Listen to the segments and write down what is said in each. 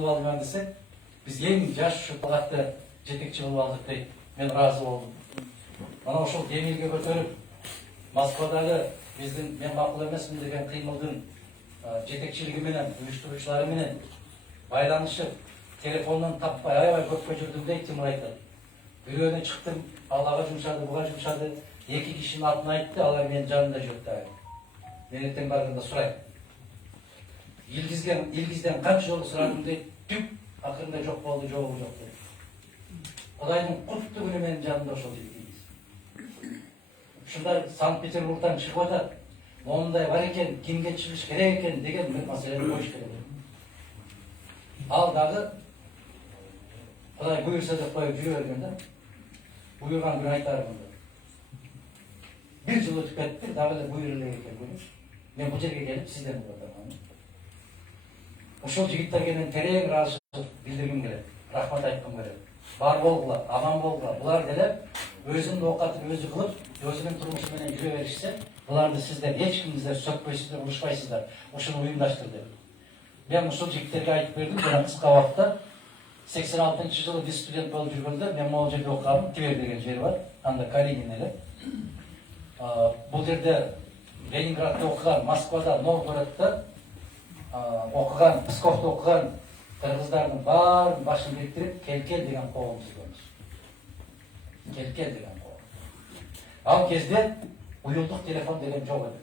кылып алган десек, биз эң жаш шапагатты жетекчи кылып алдык дейт. Мен ыраазы болдум. Мана ошол деңгээлге көтөрүп, Москвадагы биздин мен макул эмесмин деген кыймылдын жетекчилиги менен, уюштуруучулары менен байланышып, телефондон таппай аябай көпкө жүрдүм дейт Тимур айтат. Бирөөнө чыктым, алага жумшады, буга жумшады. Эки кишинин атын айтты, алар менин жанымда жүрөт дагы. Мен эртең барганда сурайм. Илгизден канча жолу сурадым дейт, түк акырында жок болду, жок дейт. Кудайдын куттуу күнү менин жанымда ошол Илгиз. Ушундай Санкт-Петербургдан чыгып атат. Мондай бар экен, кимге чыгыш керек экен деген бир маселени коюш керек. Ал дагы Кудай буйрса деп коюп жүрө берген да. Буйрган күн айтармын. Bir жыл өтүп кетти, дагы эле буйрук эле экен. Мен бул жерге келип сиздерди көрдүм. Ошол жигиттерге мен терең ыраазычылык билдиргим келет. Рахмат айткым келет. Бар болгула, аман болгула. Булар деле өзүнүн оокатын өзү кылып, өзүнүн турмушу менен жүрө беришсе, буларды сиздер эч кимдер сөкпөйсүздөр, урушпайсыздар. Ушуну уюмдаштырды. Мен ушул жигиттерге айтып бердим, жана кыска убакытта 86-жылы биз студент болуп жүргөндө мен могул жерде окугам, Тивер деген жери бар. Анда Калинин эле. Бул жерде Ленинградда окуган, Москвада, Новгороддо окуган, Псковдо окуган кыргыздардын баарын башын бириктирип, Келкел деген коом түзгөнбүз. Келкел деген коом. Ал кезде уюлдук телефон деген жок эди.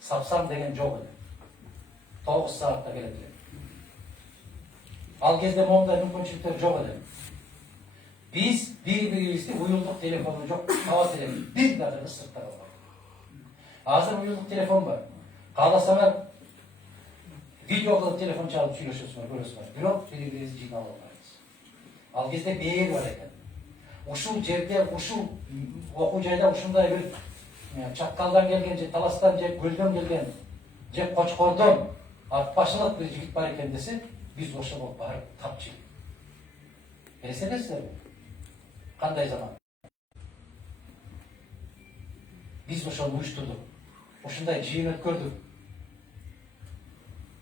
Сапсан деген жок эди. 9 саатта келет элек. Ал кезде мондай мүмкүнчүлүктөр жок эди. Биз бири-бирибизди уюлдук телефону жок, кабат элек бир дагы сыртта калган. Азыр уюлдук телефон бар. Кааласаңар видео кылып телефон чалып сүйлөшөсүңөр, көрөсүңөр. Бирок бири-бирибизди жыйнап албайбыз. Ал кезде бээр бар экен. Ушул жерде, ушул окуу жайда ушундай бир Чаккалдан келген, же Таластан, же Көлдөн келген, же Кочкордон ат башылык бир жигит бар экен десе, биз ошого барып тапчылык. Элестетесиздерби? Кандай заман? Биз ошону уюштурдук. Ушундай жыйын өткөрдүк.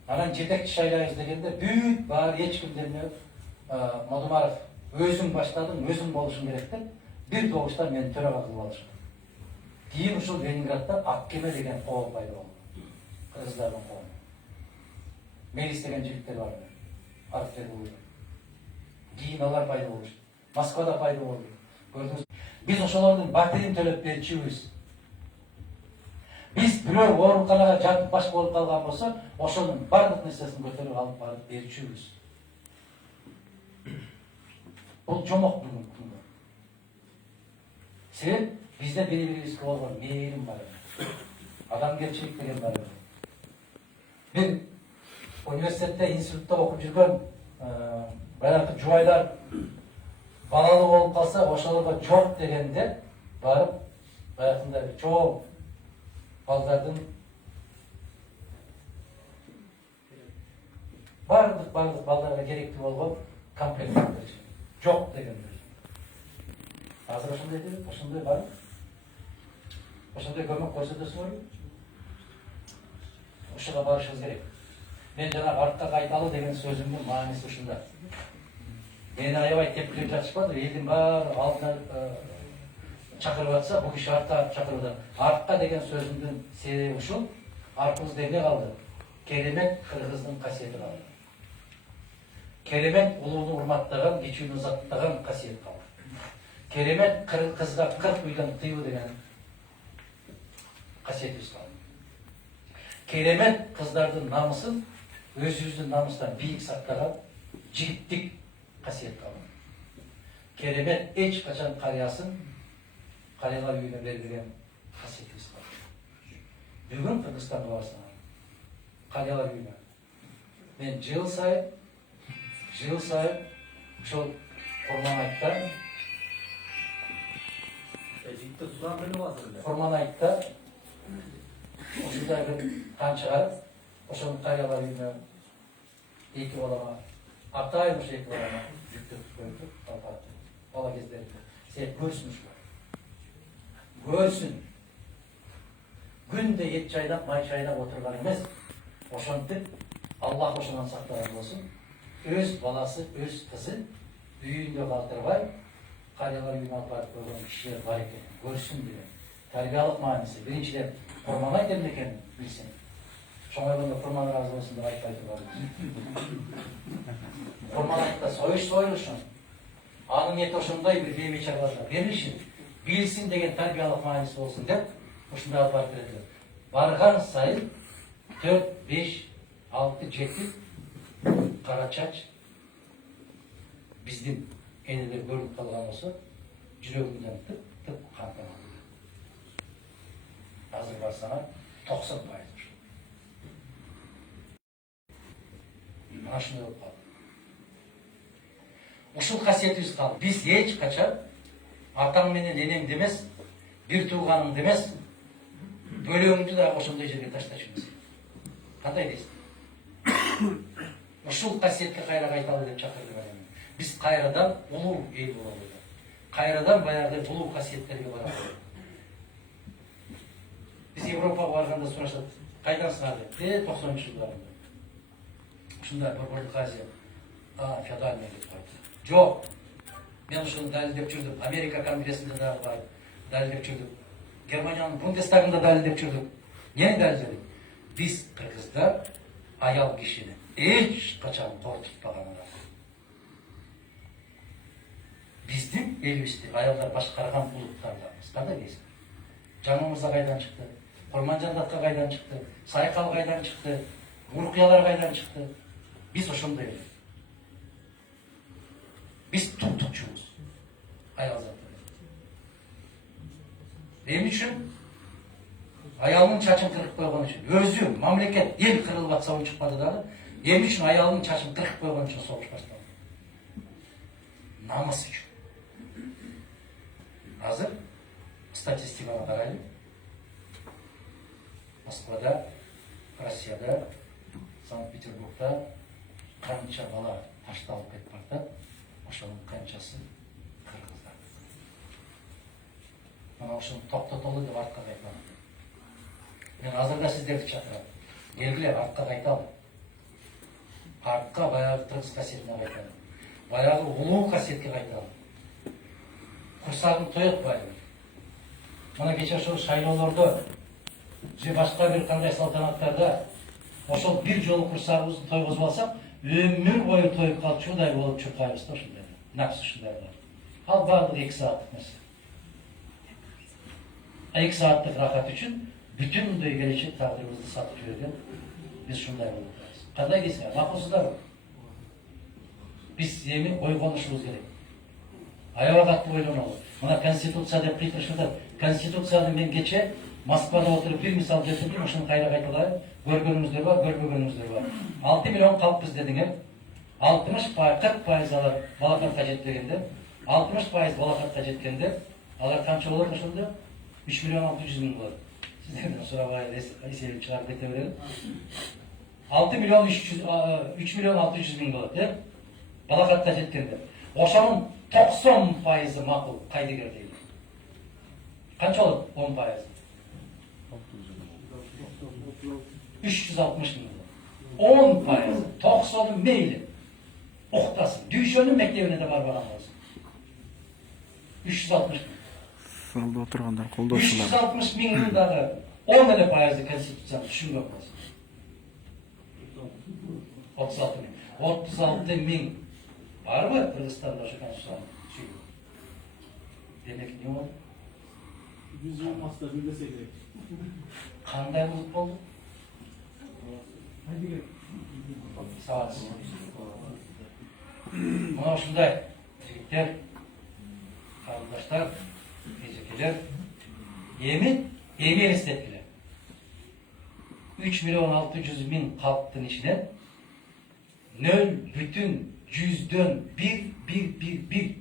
Анан жетекчи шайлайбыз дегенде бүт бар эч кимден Мадумаров өзүң баштадың, өзүң болушуң керек деп бир добуштан мени төрага кылып алышты. Кийин ушул Ленинградда Аккеме деген коом пайда болду. Кыргыздардын коому. Мелис деген жигиттер бар. Арктер болду. Кийин алар пайда болушту. Москвада пайда болду. Көрдүңүз? Биз ошолордун батирин төлөп берчүбүз. Биз бирөө ооруканага жатып баш болуп калган болсо, ошонун бардык нерсесин көтөрүп алып барып берчүбүз. Бул жомок бүгүн. Себеп бизде бири-бирибизге болгон мээрим бар. Адамгерчилик деген бар. Мен университетте, институтта окуп жүргөн баягы жубайлар балалуу болуп калса, ошолорго жок дегенде барып баягындай чоң балдардын бардык балдарга керектүү болгон комплект жок дегенде. Азыр ошондой бар. Ошондой көмөк көрсөтөсүңөрбү? Ошого барышыбыз керек. Мен жана артка кайталы деген сөзүмдүн мааниси ушунда. Мени аябай тепкилеп жатышпады. Элдин баары алдына чакырып атса, бул киши артка чакырып атат. Артка деген сөзүмдүн себеби ушул. Артыбызда эмне калды? Керемет кыргыздын касиети калды. Керемет улууну урматтаган, кичүүнү заттаган касиет калды. Керемет кызга 40 үйдөн тыйуу деген касиетибиз калды. Керемет кыздардын намысын өзүбүздүн намыстан бийик сактаган жигиттик касиет калды. Керемет эч качан карыясын карыялар үйүнө бербеген касиетибиз калды. Бүгүн Кыргызстанга барсаң, карыялар үйүнө мен жыл сайын ушул Курманайтта ушундай бир кан чыгарып, ошонун карыялар үйүнө эки балама, атайын ушу эки балама жүктөп коюп, бала кездеринде сен көрсүн ушулар. Көрсүн. Күндө эт чайнап, май чайнап отурган эмес. Ошентип Аллах ошонан сактаган болсун. öz balası, öz kızı büyüğünde kaldırбай, karyalar uyuma apart koygan kişiler var eкен, görsün diye. Terbiyalik manisi, birinciden kormana eкен bilsin. Şoňa korman razı olsun dep aytpaydy var. Kormanlıkta soyuluşun, anın eti oşunday bir beyme çarlarla verilişin, bilsin degen terbiyalik manisi olsun dep, oşunday apart berediler. Bargan sayın 4, 5, 6, 7 Karaçaç bizden eneler görüp kalgan olsa жүрөгүмдөн tıp kan tamamı. Hazır barsana 90 paydır. Mana şunday bolup kaldı. Ушул касиетибиз калды. Биз эч качан атаң менен энең демес, бир тууганың демес, бөлөңдү да ошондой жерге ташташыбыз. Кандай дейсиз? Ушул касиетке кайра кайталы деп чакырдым мен. Биз кайрадан улуу эл бололу. Кайрадан баягы улуу касиеттерге баралы. Биз Европага барганда сурашат, кайдансыңар деп. 90-чы жылдарында. Ушундай Борборлук Азия, феодальный деп айтты. Жок. Мен ушуну далилдеп жүрдүм. Америка конгрессинде да барып далилдеп жүрдүм. Германиянын Бундестагында далилдеп жүрдүм. Эмне далилдедик? Биз кыргыздар аял кишини эч качан кортутпаган. Биздин элибизди аялдар башкарган улуттардамыз. Кандай дейсиз? Жаңы Мырза кайдан чыкты? Корманжан Датка кайдан чыкты? Сайкал кайдан чыкты? Уркуялар кайдан чыкты? Биз ошондой эле. Биз туктукчубуз. Аял заты. Эмне үчүн? Аялдын чачын кыркып койгон үчүн. Өзү мамлекет эл кырылып атса ой чыкпады дагы. Эмне үчүн аялдын чачын кыркып койгон үчүн согуш башталды? Намыс үчүн. Азыр статистиканы карайлы. Москвада, Россияда, Санкт-Петербургда канча бала ташталып кетип баратат, ошонун канчасы кыргыздар. Мына ошону токтотолу деп артка кайтмам. Мен азыр да сиздерди чакырам. Келгиле артка кайталы. Артка баягы кыргыз касиетине кайталы. Баягы улуу касиетке кайталы. Курсагын тоет бай. Мына кече ошол шайлоолордо же башка бир кандай салтанаттарда ошол бир жолу курсагыбызды тойгузуп алсак, өмүр бою тоюп калчудай болуп чуркайбыз да ошондой. Напс ушундай бар. Ал баардыгы 2 сааттык нерсе. 2 сааттык рахат үчүн бүтүндөй келечек тагдырыбызды сатып жиберген биз ушундай болуп атабыз. Кандай дейсиңер? Макулсуздарбы? Биз эми ойгонушубуз керек. Аябай катуу ойлонолу. Мына конституция деп кыйкырышып, конституцияны мен кече Москвада отырып бир мисал келтирдим, ошону кайра кайталайын. Көргөнүңүздөр бар, көрбөгөнүңүздөр бар. 6 миллион калппыз дедиңер. 60%, 40% алар балакатка жетпегенде, 60% балакатка жеткенде, алар канча болот ошондо? 3 миллион 600 миң болот. Сиздерден сурабай эсебин чыгарып кете берели. 3 миллион 600 миң болот, балакатка жеткенде. Ошонун 90% макул кайдыгер дейли. Канча болот 10%? 360 миң. 10%, 90'ı meyli. Oktasın. Düşönün mektebine de barbaran olsun. 360 ming. Salda oturganlar koldoşular. 360 mingin dağı 10% konstitusiyanı düşünmek olsun. 36 ming. 36 ming. Var mı Kırgızistan'da şu konstitusiyanı? Demek ne oldu? 100 yıl masada birlese gerek. Kanday bulup oldu? Sağ olasın. Buna şunday, yigitler, kardeşler, gecekiler, yemin esnettiler. 3 milyon 600 bin kalktın içine, 0,1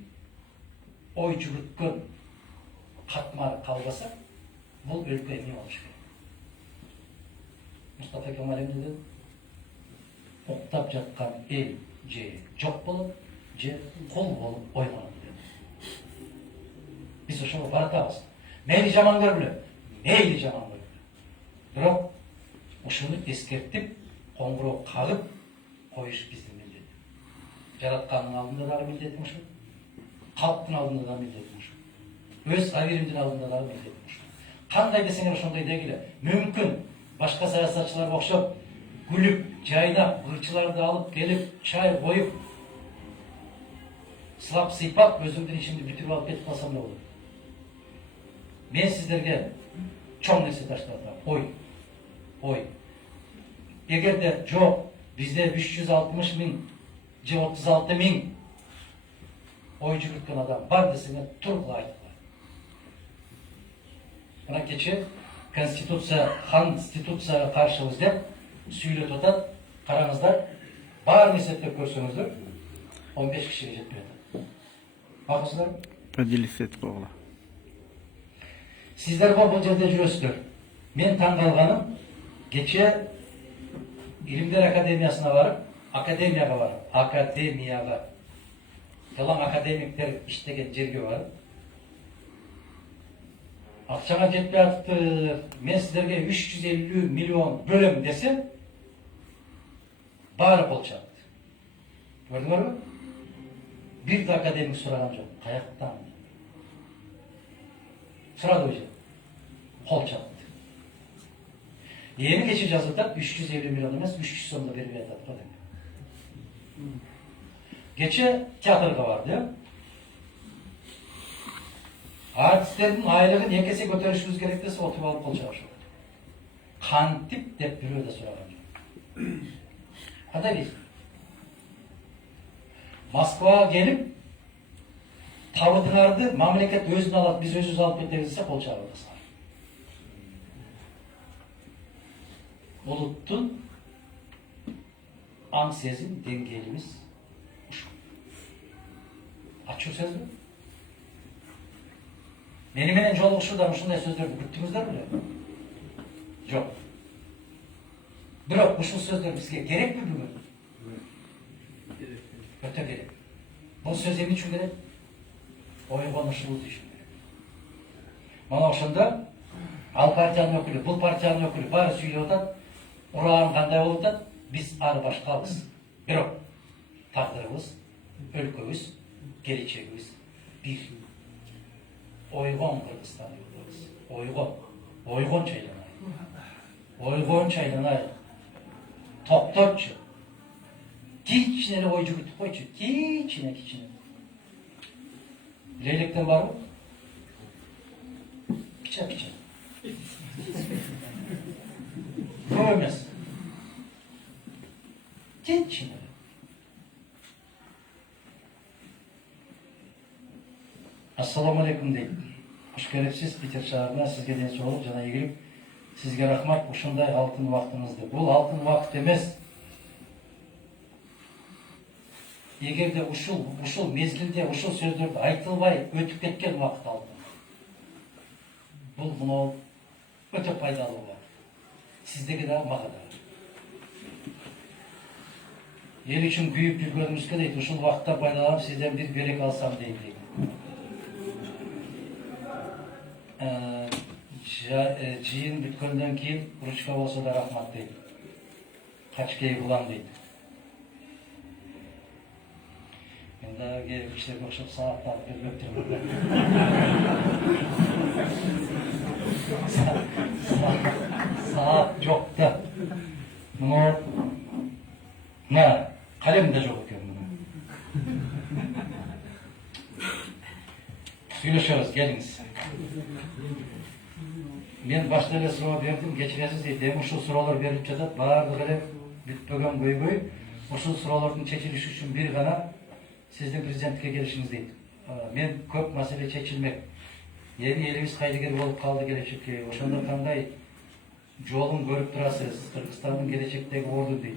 oy çubukun katmar kalbasa, bu ülke emin olmuş. Mustafa Kemal Emre'de oktap жатқан el же жоқ болып, же қол болып ойнанады деді. Біз ошоға баратабыз. Мейли жаман көргүлө, мейли жаман көргүлө. Бирок ушуну эскертип, коңгуроо кагып коюш биздин милдет. Жараткандын алдында дагы милдетим ушул. Калктын алдында да милдетим ушул. Өз абийиримдин алдында дагы милдетим ушул. Кандай десеңер ошондой дегиле. Мүмкүн башка саясатчыларга окшоп күлүп, жайнап, ырчыларды алып келип, чай коюп, сылап сыйпап өзүмдүн ишимди бүтүрүп алып кетип калсам да болот. Мен сиздерге чоң нерсе таштап атам. Ой. Эгерде жок, бизде 360 миң же 36 миң ой жүгүрткөн адам бар десеңер тургула айткыла. Мына кече конституцияга каршыбыз деп сүйлөтүп атат. Караңыздар, баарын эсептеп көрсөңүздөр 15 кишиге жетпей атат. Акысыздар? Поделить болгула. Сиздер бул жерде жүрөсүздөр. Мен таң калганым, кече Илимдер академиясына барып, академияга жалаң академиктер иштеген жерге барып, акчаңа жетпей атыптыр, мен сиздерге 350 миллион бөлөм десем, баары кол чапты. Көрдүңөрбү? Бир да академик сураган жок. Каяктан? Сурады же. Кол чапты. Эми кече жазып атат, 350 миллион эмес, 300 сомдо бербей атат го деп. Кече театрга барды. Артисттердин айлыгын 2 эсе көтөрүшүбүз керек десе, отуруп алып кол чабышат. Кантип деп бирөө да сураган жок. Кандай дейсиз? Москвага келип, табыдыңарды мамлекет өзүнө алат, биз өзүбүз алып кетебиз десе кол чабабыз. Улуттун аң сезим деңгээлибиз ушул. Ачуу сөзбү? Мени менен жолугушуудан ушундай сөздөрдү күттүңүздөр беле? Жок. Бирок ушул сөздөр бизге керекпи бүгүн? Өтө керек. Бул сөз эмне үчүн керек? Ойгонушубуз үчүн керек. Мана ошондо ал партиянын өкүлү, бул партиянын өкүлү баары сүйлөп атат. Ураган кандай болуп атат? Биз ары башкабыз. Бирок тагдырыбыз, өлкөбүз, келечегибиз бир. Ойгон Кыргызстан юлдабыз. Ойгон чайланайық. Токтотчу. Кичине эле ой жүгүртүп койчу. Кичине. Лейлектен барбы? Киче. Көп эмес. Кичине. Ассаламу алейкум дейт. Хош келипсиз Питер шаарына, сизге ден соолук жана ийгилик. Сизге рахмат ушундай алтын убактыңызды. Бул алтын убакыт эмес. Эгерде ушул мезгилде ушул сөздөрдү айтылбай өтүп кеткен убакыт алтын. Бул мына өтө пайдалуу убакыт. Сиздерге да, мага да. Эл үчүн күйүп жүргөнүбүзгө дейт, ушул убакытта пайдаланып сизден бир белек алсам дейт. Жыйын бүткөндөн кийин ручка болсо да рахмат дейт. Качкей булам дейт. Мен дагы кээ бир кишилерге окшоп сааттарды бербептирмин. Саат жок да. Мына калем да жок экен мына. Сүйлөшөбүз, келиңиз. Мен башта эле суроо бердим, кечиресиз дейт. Эми ушул суроолор берилип жатат, баардыгы эле бүтпөгөн көйгөй. Ушул суроолордун чечилиши үчүн бир гана сиздин президенттикке келишиңиз дейт. Мен көп маселе чечилмек. Эми элибиз кайдыгер болуп калды келечекке. Ошондо кандай жолун көрүп турасыз, Кыргызстандын келечектеги орду дейт.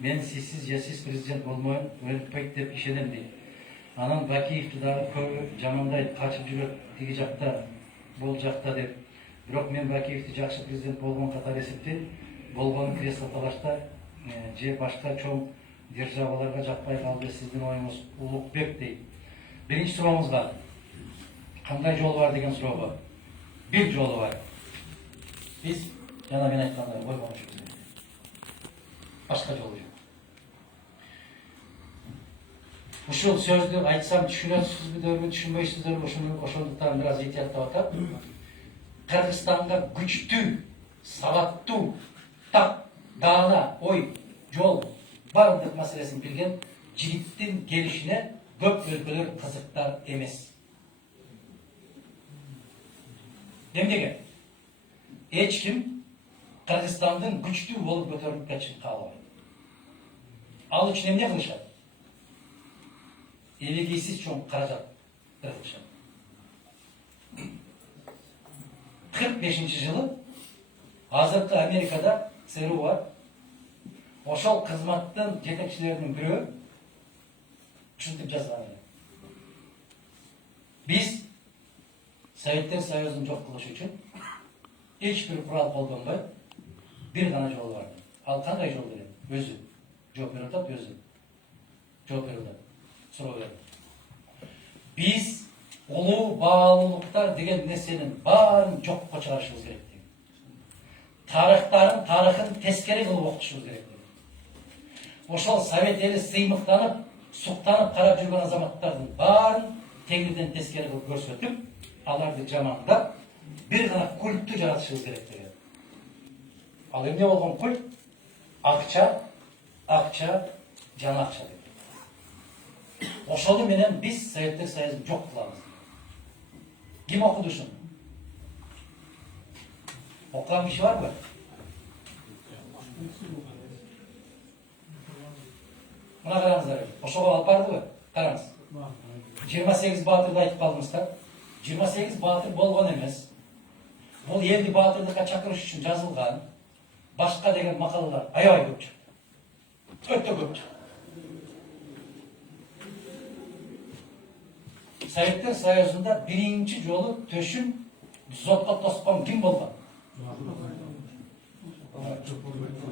Мен сизсиз же сиз президент болмоюн, өлүппөйт деп ишенем дейт. Анан Бакиевди дагы көбү жамандайт, качып жүрөт тиги жакта, бул жакта деп. Бирок мен Бакиевди жакшы президент болгон катары эсептейм. Болгону кресло талашта же башка чоң державаларга жакпай калды, сиздин оюңуз Улукбек дейт. Биринчи суроомуз бар. Кандай жол бар деген суроо бар. Бир жолу бар. Биз жана мен айткандай ойгонушубуз керек. Башка жолу жок. Ушул сөздү айтсам түшүнөсүзбү, түшүнбөйсүздөрбү, ошондуктан бир аз этияттап атам. Кыргызстанга күчтүү, сабаттуу, так, даана, ой, жол, бардык маселесин билген жигиттин келишине көп өлкөлөр кызыктар эмес. Эмнеге? Эч ким Кыргызстандын күчтүү болуп көтөрүлүп кетишин каалабайт. Ал үчүн эмне кылышат? Эбегейсиз чоң каражат кылышат. 45 жылы азыркы Америкада ЦРУ бар. Ошол кызматтын жетекчилеринин бирөө ушинтип жазган эле. Биз Советтер Союзун жок кылыш үчүн эч бир курал колдонбой бир гана жол бар. Ал кандай жол берет? Өзү жооп берип атат, өзү жооп берип атат. Суроо берет. Биз улуу баалуулуктар деген нерсенин баарын жокко чыгарышыбыз керек. Тарыхын тескери кылып окутушубуз керек. Ошол Совет эли сыймыктанып, суктанып карап жүргөн азаматтардын баарын теңирден тескери кылып көрсөтүп, аларды жамандап, бир гана культту жаратышыбыз керек деген. Ал эмне болгон культ? Акча, жана акча деп. Ошону менен биз Советтер Союзун жок кылабыз. Ким окуду ушуну? Окуган киши барбы? Мына караңыздар, ошого алып бардыбы? Караңыз. 28 баатырды айтып калдыңыз да. 28 баатыр болгон эмес. Бул элди баатырдыкка чакырыш үчүн жазылган башка деген макалалар аябай көп чыкты. Өтө көп чыкты. Советтер Союзунда биринчи жолу төшүн зотко тоскон ким болгон?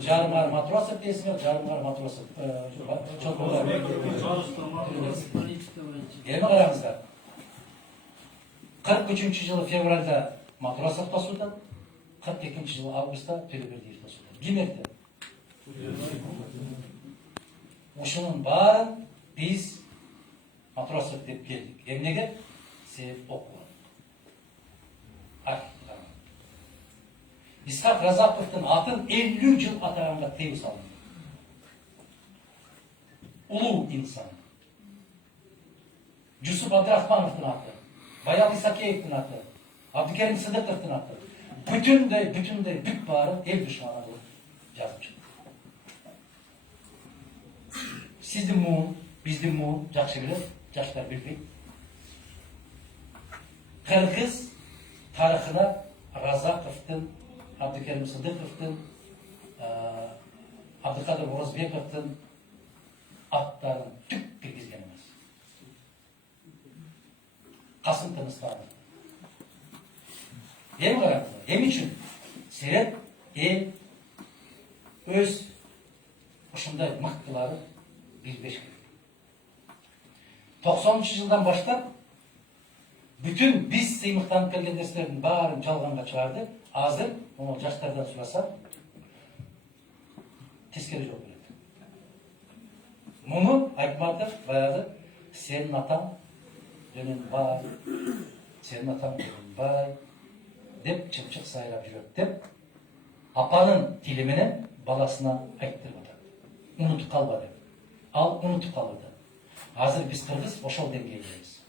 Жарымар Матросов дейсиңер, Жарымар Матросов. Эми караңыздар. 43 жылы февралда Матросов тосулду, 42 жылы августта Төлөбердиев тосулду. Ким эрте? Ушунун баарын биз Матросов деп келдик. Эмнеге? Себеп окуган. Исхак Разаковтун атын 50 жыл атаганга тыюу салынды. Улуу инсан. Жусуп Абдрахмановдун аты, Баял Исакеевдин аты, Абдыкерим Сыдыковдун аты. Бүтүндөй бүт баары эл душманы кылып жазып чыкты. Сиздин муун, биздин муун жакшы билет, жаштар билбейт. Кыргыз тарыхына Разаковтун, Абдыкерим Сыдыковтун, Абдыкадыр Орозбековтун аттарын түк киргизген эмес. Касым Тыныстанов. Эми караңыздар, эми үчүн себеп эл өз ушундай мыктылары билбеш керек. 90-жылдан баштап бүтүн биз сыймыктанып келген нерселердин баарын жалганга чыгарды. Азыр мону жаштардан сураса тескери жооп берет. Муну айтмадык, баягы сенин атаң жөнүн бай, сенин атаң жөнүн бай деп чымчык сайрап жүрөт деп апанын тили менен баласына айттырып атат. Унутуп калба деп. Ал унутуп калды. Азыр биз кыргыз ошол деңгээлдебиз.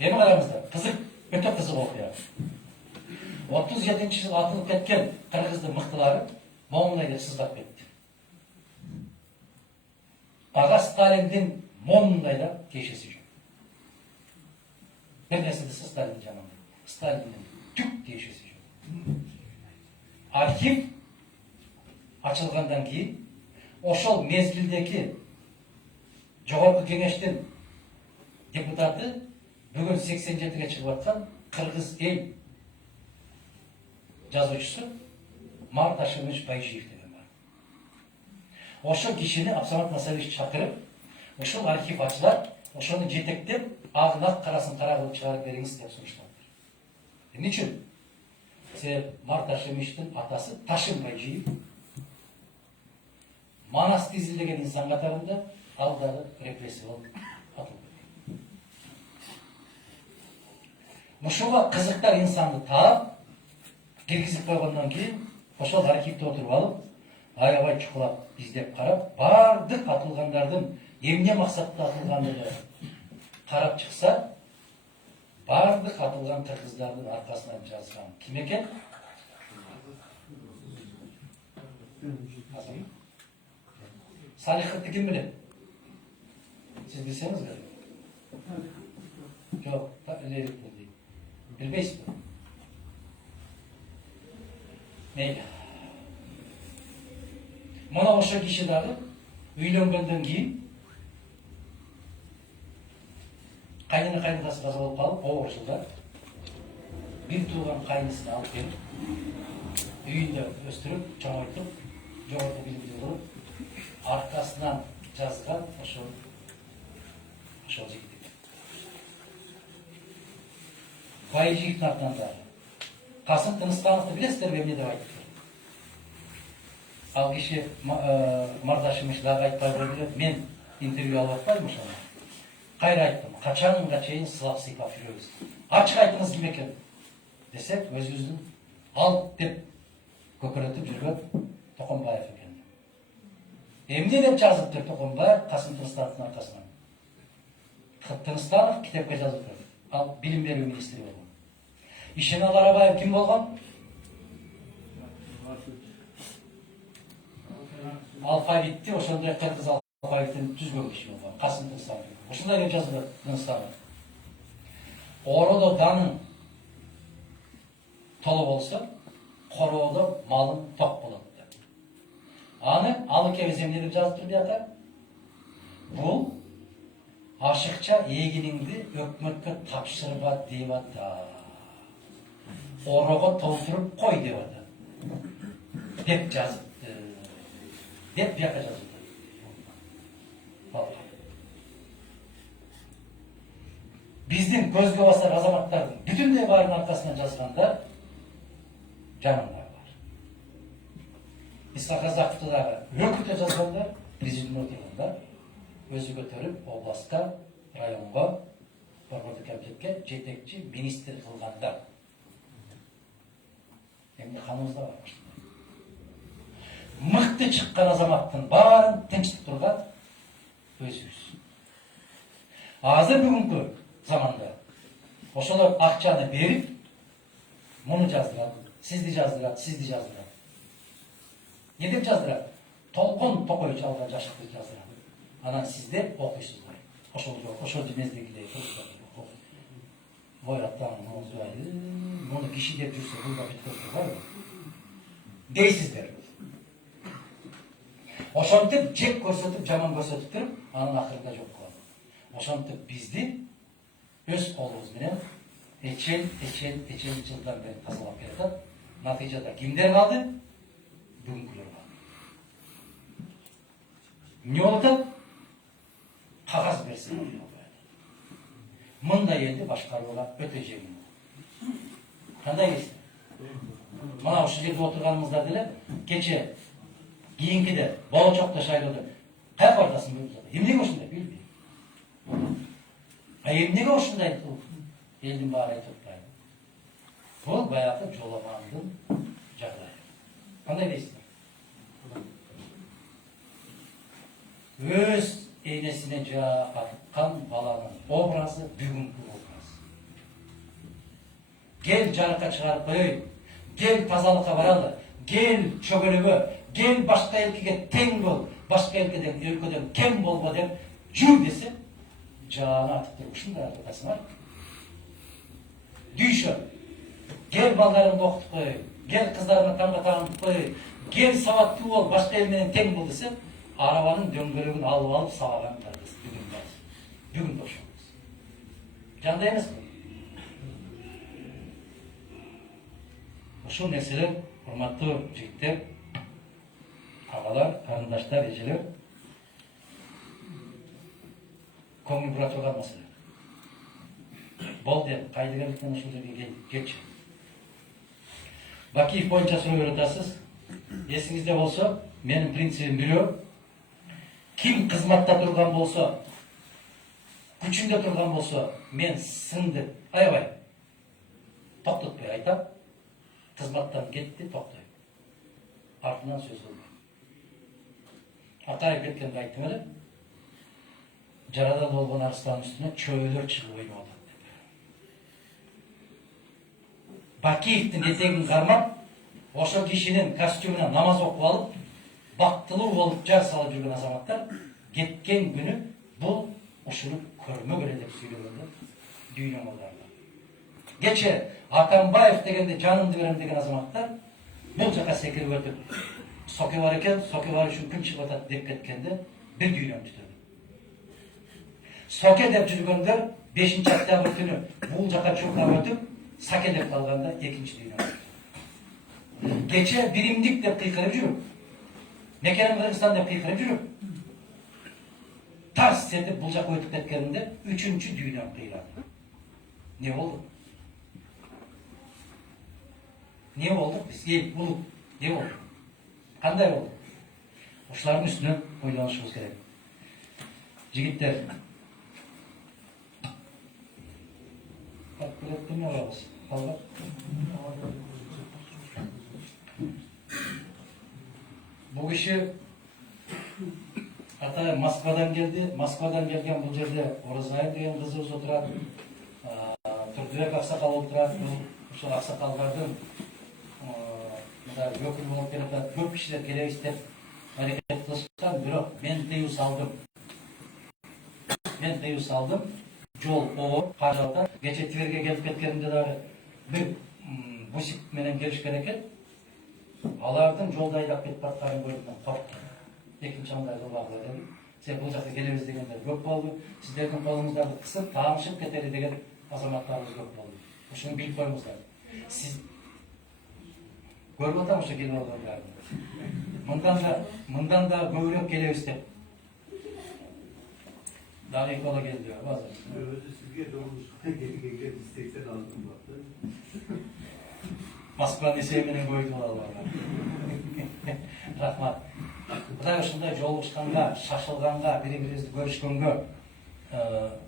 Эми караңыздар, кызык, өтө кызык окуя. 37-жылы атылып кеткен кыргыздын мыктылары момундай деп сыздап кетти. Ага Сталиндин момундай да кешеси жок. Бир нерседи Сталиндин жамандап, Сталиндин түк тиешеси жок. Архив ачылгандан кийин ошол мезгилдеги жогорку кеңештин депутаты бүгүн 87-ге чыгып аткан кыргыз эл жазуучусу Март Ашимович Байжиев деген бар. Ошол кишини Абсамат Масалевич чакырып, ошол архив ачылат, ошону жетектеп, агын карасын кара кылып чыгарып бериңиз деп сунуштапты. Эмне үчүн? Себеп Март Ашимовичтин атасы Ташим Байжиев Манасты изилдеген инсан катарында ал дагы репрессия болуп атылып. Ушуга кызыктар инсанды таап, киргизип койгондон кийин ошол архивде отуруп алып, аябай чукулап издеп карап, бардык атылгандардын эмне максатта атылгандыгы карап чыкса, бардык атылган кыргыздардын аркасынан жазган ким экен? Салиховду ким билет? Сиз билсеңиз керек. Жок, билбейсизби? Мейли. Мына ошо киши дагы үйлөнгөндөн кийин кайнына-кайныкасы каза болуп калып, оор жылда бир тууган кайнысын алып келип, үйүндө өстүрүп, чоңойтуп, жогорку билимди кылып, аркасынан жазган ошол жигит. Бай жигиттин артынан дагы Касым Тыныстановду билесиздерби эмне деп айтты? Ал киши мардашым дагы айтпай койду, мен интервью алып атпаймынбы ошону? Кайра айттым, качанга чейин сылап сыйпап жүрөбүз. Ачык айтыңыз ким экен десек, өзүбүздүн ал деп көкөрөтүп жүргөн Токонбаев экен. Эмне деп жазыптыр Токонбаев Касым Тыныстановдун аркасынан? Тыныстанов китепке жазыптыр. Ал билим берүү министри болгон. Ишенал Арабаев ким болгон? Алфавитти ошондой кыргыз алфавитин түзгөн киши болгон. Касым Тыныстанов. Ушундай деп жазды Тыныстанов. Ороодо даның толо болсо, короодо малың ток болот деп. Аны ал экебиз эмне деп жазыптыр бияка? Бул ашыкча эгиниңди өкмөткө тапшырба деп атат. Орого толтуруп кой деп атат. Деп жазыпты. Деп бияка жазыпты. Биздин көзгө басар азаматтардын бүтүндөй баарынын аркасынан жазганда жанымдар бар. Исхак Казаковду дагы өкүтө жазганда, президент отурганда өзү көтөрүп областка, районго, борбордук комитетке жетекчи министр кылганда эмне каныбызда бар. Мыкты чыккан азаматтын баарын тынчтык турган өзүбүз. Азыр бүгүнкү заманда ошолор акчаны берип, муну жаздырат, сизди жаздырат. Не деп жаздырат? Толкон Токойчу алган жашыкты жаздырат. Анан сиздер окуйсуздар. Ошол демездегилер Бойраттан муну киши деп жүрсө бул да бүткөн турбайбы? Дейсиздер. Ошентип жек көрсөтүп, жаман көрсөтүп туруп, анын акырында жок кылат. Ошентип бизди өз колубуз менен эчен жылдан бери тазалап келатат. Натыйжада кимдер калды? Бүгүнкүлөр калды. Эмне болуп атат? Кагаз берсе болот. Мындай элди башкарууга өтө жеңил. Кандай дейсиз? Мына ушул жерде отурганыңыздар деле кече кийинкиде болочокто шайлоодо кай партиясын билбейт. Эмнеге ушундай билбейт? Эмнеге ушундай элдин баары айтып атпайбы? Бул баягы жоламандын жагдайы. Кандай дейсиздер? Өз энесине жаккан баланын образы бүгүнкү образ. Гел жарыкка чыгарып коеюн, гел тазалыкка баралы, гел чөгөлөгө, гел башка элкеге тең бол, башка элкеден өлкөдөн кем болбо деп жүр десе, жааны атып туруп ушундай атасыңар. Дүйшө, гел балдарыңды окутуп коеюн, гел кыздарыңды тамга тагынып коеюн, гел сабаттуу бол, башка эл менен тең бол десе, арабанын дөңгөлөгүн алып сабаган кыргыз бүгүн ошобуз. Жандай эмеспи? Ушул нерселер, урматтуу жигиттер, агалар, карындаштар, эжелер, көңүл бура турган маселе. Болду, кайдыгерликтен ушул жерге кетчи. Бакиев боюнча суроо бератасыз. Эсиңизде болсо, менин принцибим бирөө. Ким кызматта турган болсо, күчүндө турган болсо мен сынды аябай токтотпой айтам, кызматтан кетти, токтой. Артынан сөз кылбайм. Атайып кеткенде айттым эле, жарадан болгон арыстан үстүнө чөбөлөр чыгып ойноп атат деп. Бакиевдин этегин кармап, ошо кишинин костюмуна намаз окуп алып, бактылуу болуп жар салып жүргөн азаматтар кеткен күнү бул ушуну көрмөк эле деп сүйлөгөндө дүйнө молдарлар. Кече Атамбаев дегенде жанымды берем деген азаматтар бул жака секирип өтүп, соке бар экен, соке бар үчүн күн чыгып атат деп кеткенде бир дүйнөм түтөдү. Соке деп жүргөндөр 5-октябрь күнү бул жака чуркап өтүп, саке деп калганда экинчи дүйнөм түтөдү. Кече биримдик деп кыйкырып жүрүп, мекеним Кыргызстан деп кыйкырып жүрүп, тарс етіп бұл жаққа өтіп кеткенінде үшінші дүйнөм қиылады. Не болды? Не болды? Біз ел, бұл не болды? Қандай болды? Ошылардың үстінен ойланышымыз керек. Жігіттер, білетті ме оғыз? Қалдар? Бұл кіші Ата Москвадан келди. Москвадан келген бұл жерде Оразайым деген қызыбыз отырады. Тұрдыбек ақсақал отырады. Ошол ақсақалдардың өкіл болып келіп, көп кишилер келе істеп әрекет кылышкан, бирок мен тыюу салдым. Жол оор, каржалда. Кече Тверге келип кеткенде дагы бир бусик менен келишкен экен. Алардын жолда айдап кетип атканын көрдүм, корктум. Екінші андай жолбағылар дедім. Сен бұл жақта келеміз дегендер көп болды. Сіздердің қолыңыздарды қысып, тамшып кетеді деген азаматтарымыз көп болды. Ошоны біліп қойыңыздар. Сіз көріп отырмын ошо келіп отырғандарды. Мындан да көбірек келеміз деп. Дағы екі бала келді. Өзі сізге 9-ға келген алдым бақты. Москва есебінен көйді балалар. Рахмат. Құдай ушундай жолугушканга, шашылганга, бири-бирибизди көрүшкөнгө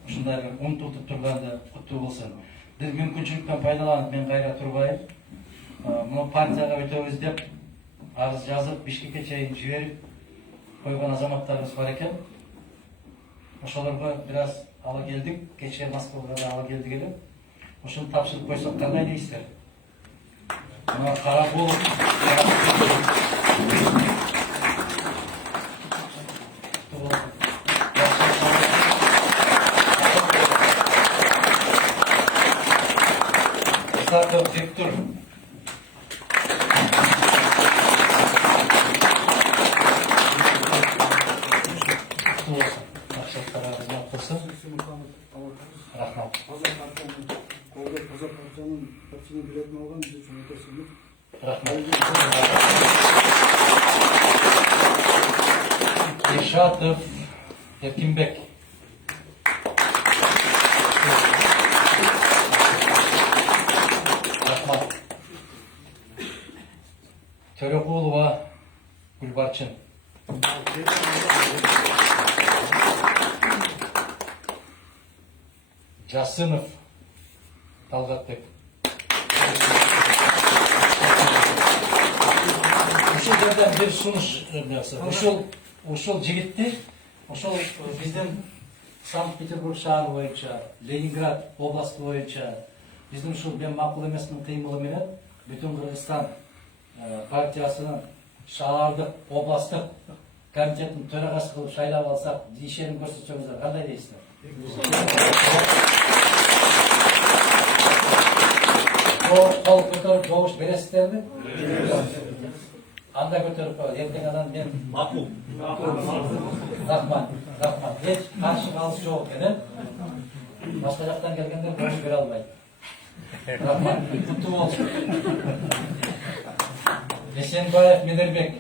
ушундай бир умтултуп турганды куттуу болсун. Бир мүмкүнчүлүктөн пайдаланып мен кайра турбайм. Муну партияга өтөбүз деп арыз жазып, Бишкекке чейин жиберип койгон азаматтарыбыз бар экен. Ошолорго бир аз ала келдик, кечээ Москвага да ала келдик эле. Ошону тапшырып койсок кандай дейсиздер? Мына кара болуп Виктор. Рахмат. Ишатов Еркинбек. Төрөкулова Гүлбарчын. Жасынов Талгатбек. Ушул жерден бир сунуш нерсе. Ушул жигитти, ошол биздин Санкт-Петербург шаары боюнча, Ленинград областы боюнча биздин ушул мен макул эмесмин кыймылы менен бүтүн Кыргызстан партиясынын шаардык областтык комитеттин төрагасы кылып шайлап алсак, ишеним көрсөтсөңүздөр кандай дейсиздер? Кол көтөрүп добуш бересиздерби? Анда көтөрүп коет. Эртең анан мен макул. Рахмат. Эч каршы калыш жок экен. Башка жактан келгендер добуш бере албайт. Рахмат. Куттуу болсун. Эсенбаев Медербек.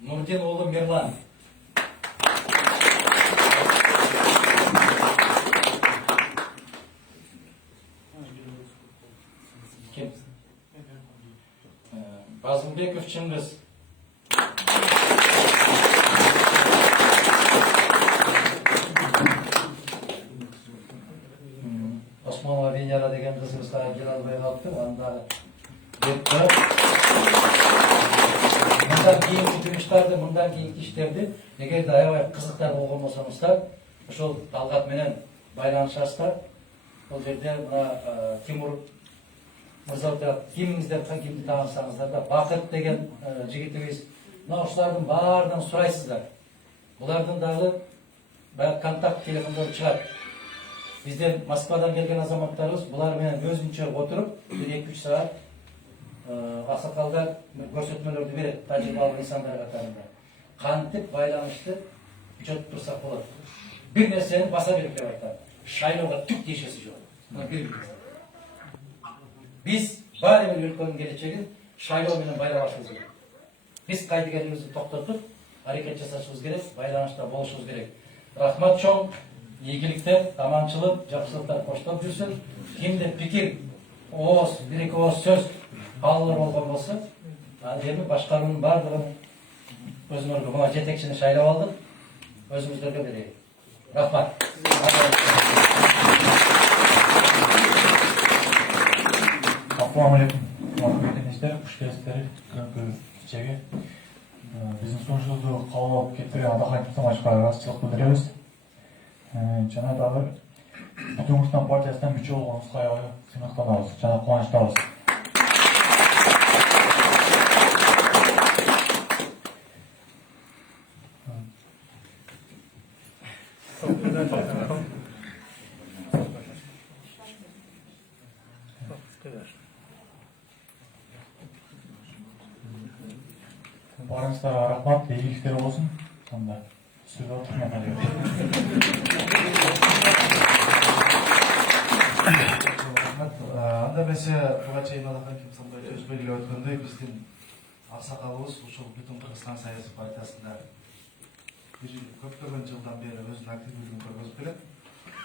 Нурдин уулу Мирлан. Ким? Bazılbekов Чыңгыз. Osmanova Vinyara деген kızımız daha gel almaya kalktı. Anda gitti. Bundan keyinki жұмыштарды, bundan keyinki işlerdi. Eğer de aябай kızıklar болған болсаңыздар, ошол Талгат менен байланышасыздар. Ол жерде мына Тимур мырза кимиңиздер кимди таанысаңыздар да Бакыт деген жигитибиз. Мына ушулардын баарынан сурайсыздар. Булардын дагы баягы контакт телефондору чыгат. Бизден Москвадан келген азаматтарыбыз булар менен өзүнчө отуруп 1-2-3 саат аксакалдар көрсөтмөлөрдү берет тажрыйбалуу инсандар катарында. Кантип байланышты күчөтүп турсак болот. Бир нерсени баса берип деп айтат. Шайлоого түк тиешеси жок. Биз баары бир өлкөнүн келечегин шайлоо менен байланышыбыз керек. Биз кайдыгерибизди токтотуп, аракет жасашыбыз керек, байланышта болушубуз керек. Рахмат чоң, ийгиликтер, аманчылык, жакшылыктар коштоп жүрсүн. Кимде пикир, ооз, бир-эки ооз сөз балалар болгон болсо, ал жерде башкаруунун баардыгын өзүңөргө мына жетекчини шайлап алдык. Өзүңүздөргө берейин. Рахмат. Assalamualaikum. Arkadaşlar, hoş geldiniz. Kechagi bizni so'zimizni qabul olib kettirgan Adaxon To'mashqoga rostchilik bildiramiz. Jana dag'i butun O'zbekiston partiyasidan mucha o'g'limiz qayoqqa sinaqlanamiz. Jana quvonchdamiz. Barınızlara rahmat ve iyilikler olsun. Sonunda sürü oturmaya kalıyoruz. Анда мәсе буга чейин Adaxon Kimsonбай өз белгилеп өткөндөй биздин аксакалыбыз ушул бүтүн Кыргызстан саясий партиясында бир көптөгөн жылдан бери өзүнүн активдүүлүгүн көргөзүп келет.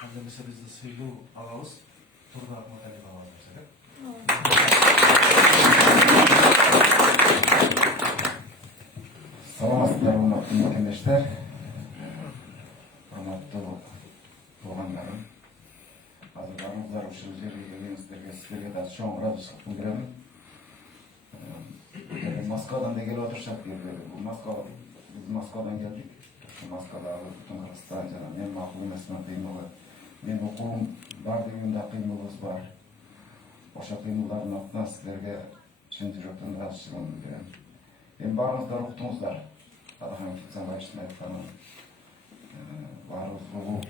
Анда эмесе биздин сыйлуу агабыз Турда Акматалиев агабыз керек. Саламатсыздар, урматтуу мекендештер, урматтуу туугандарым. Азыр барыңыздар ушул жерге келгениңиздерге силерге да чоң ыраазычылык билдирем. Москвадан да келип отурушат, биз Москвадан келдик. Москвадагы бүтүн Кыргызстан жана мен макул эмесмин кыймылы. Мен окуум бар дегенде кыймылыбыз бар. Ошол кыймылдардын артынан силерге чын жүрөктөн ыраазычылыгымды билдирем. Эми баарыңыздар уктуңуздар. Adaxon Kimsonбаевдин айтканын баарыбыз угуп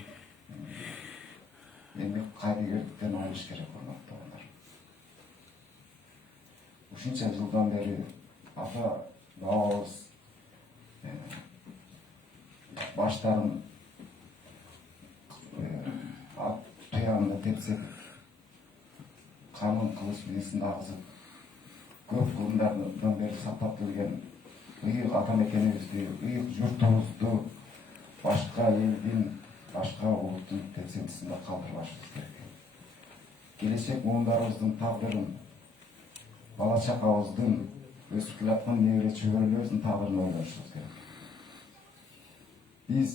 эми кайдыгерликтен айрылыш керек, урматтуу туугандар. Ушунча жылдан бери ата бабабыз баштарын ат туягында тепсеп, канын кылыч биесин агызып, көп кылымдардан бери сактап келген ыйык ата мекенибизди, ыйык журтубузду башка элдин, башка улуттун тепсемчисинде калтырбашыбыз керек. Келечек муундарыбыздын тагдырын, бала чакабыздын, өсүп келаткан небере чөбөрөлөрүбүздүн тагдырын ойлонушубуз керек. Биз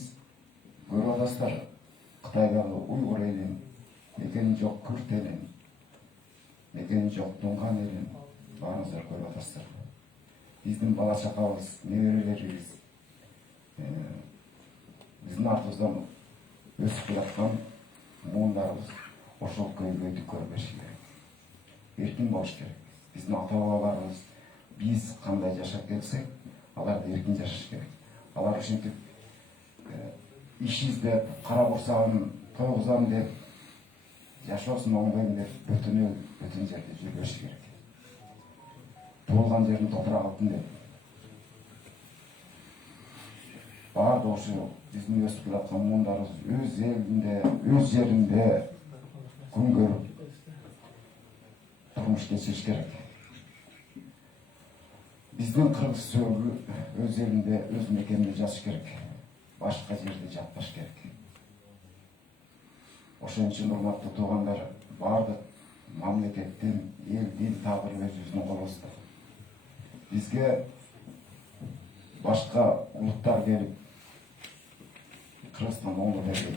көрүп атасыздар, Кытайдагы уйгур элин, мекени жок күрт элин, мекени жок дунган элин баарыңыздар көрүп атасыздар. Биздин бала чакабыз, неберелерибиз, биздин артыбыздан өсүп келаткан муундарыбыз ошол көйгөйдү көрбөшү керек. Эркин болуш керек. Биздин ата бабаларыбыз биз кандай жашап келсек, алар да эркин жашаш керек. Алар ушинтип иш издеп, кара курсагын тойгузам деп, жашоосун оңдойм деп, бүтүн жерде жүрбөш керек. Туылган жерин топурак алтын деп. Баардык ушу биздин өсүп келаткан муундарыбыз өз элинде, өз жеринде күн көрүп турмуш кечириш керек. Биздин кыргыз сөөгү өз элинде, өз мекенинде жашаш керек. Башка жерде жатпаш керек. Ошон үчүн урматтуу туугандар, баардык мамлекеттин, элдин тагдыры өзүбүздүн колубузда. Bizge başka ulutlar gelip Kırgızstan'da onu verdi.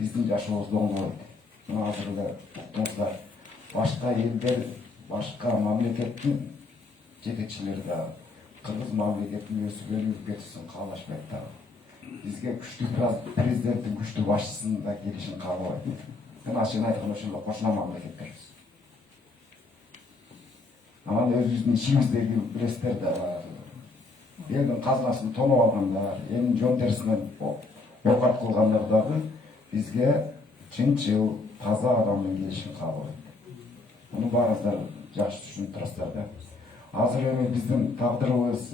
Bizim yaşımızda onu verdi. Buna hazırda tutumuzlar. Başka ilder, başka memleketin жетекçileri de Kırgız memleketin ösü bölüp geçsin kalaşmakta. Bizge güçlü prezidentin güçlü başçısının da gelişini kabul etti. Ben açığını aytkan oşunda koşuna memleketleriz. Ama özümüzün içimizdeki üresler de var. Elin kazmasını tonup alganlar, elin жон терisinden ovqat kılganlar da bizge çınçıl, таза adamın gelişini kabul etti. Bunu barizler жақсы түшүнүп турасыздар да. Азыр эми биздин тагдырыбыз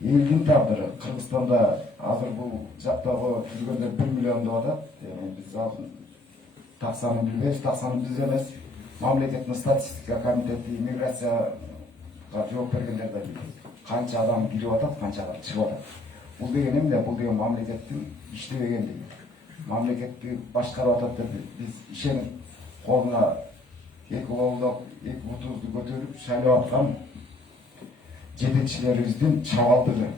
элдин тагдыры. Кыргызстанда азыр бул жактагы жүргөндөр 1 миллион деп атат. Биз так санын билбейбиз, так санын биз эмес. Мамлекеттин статистика комитети иммиграцияга жооп бергендер да билет. Канча адам кирип атат, канча адам чыгып атат. Бул деген эмне? Бул деген мамлекеттин иштебегендиги. Мамлекетти башкарып атат деп биз ишенип колуна эки колдоп, эки бутубузду көтөрүп шайлап аткан жетекчилерибиздин чабалдыгы,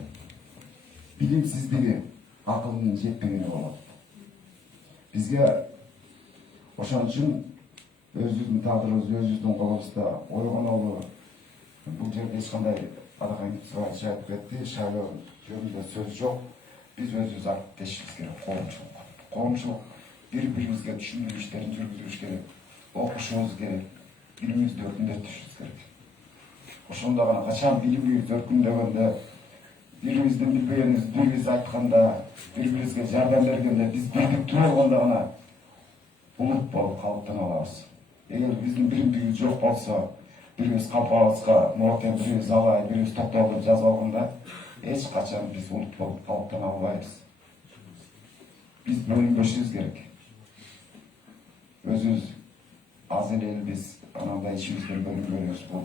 билимсиздиги, акылынын жетпегени болот. Бизге ошон үчүн өзүбүздүн тагдырыбыз өзүбүздүн колубузда ойгонолу. Бул жерде эч кандай Адакан Сыбайлаш айтып кетти, шайлоо жөнүндө сөз жок. Биз өзүбүз айтып кетишибиз керек. Коомчулук бири-бирибизге түшүндүрүү иштерин жүргүзүш керек. Окушубуз керек. Билимибизди өркүндөтүшүбүз керек. Ошондо гана качан билимибиз өркүндөгөндө, бирибиздин билбегенибизди бирибиз айтканда, бири-бирибизге жардам бергенде, биз бирдиктүү болгондо гана улут болуп калыптана алабыз. Эгер биздин биримдигибиз жок болсо, бирибиз калпабызга ноотен бирибиз алай, бирибиз токтоо деп жазып алганда, эч качан биз улут болуп калыптана албайбыз. Биз бөлүнбөшүбүз керек. Өзүбүз аз эле элбиз, анандай ичибизден бөлүнбөйбүз. Бул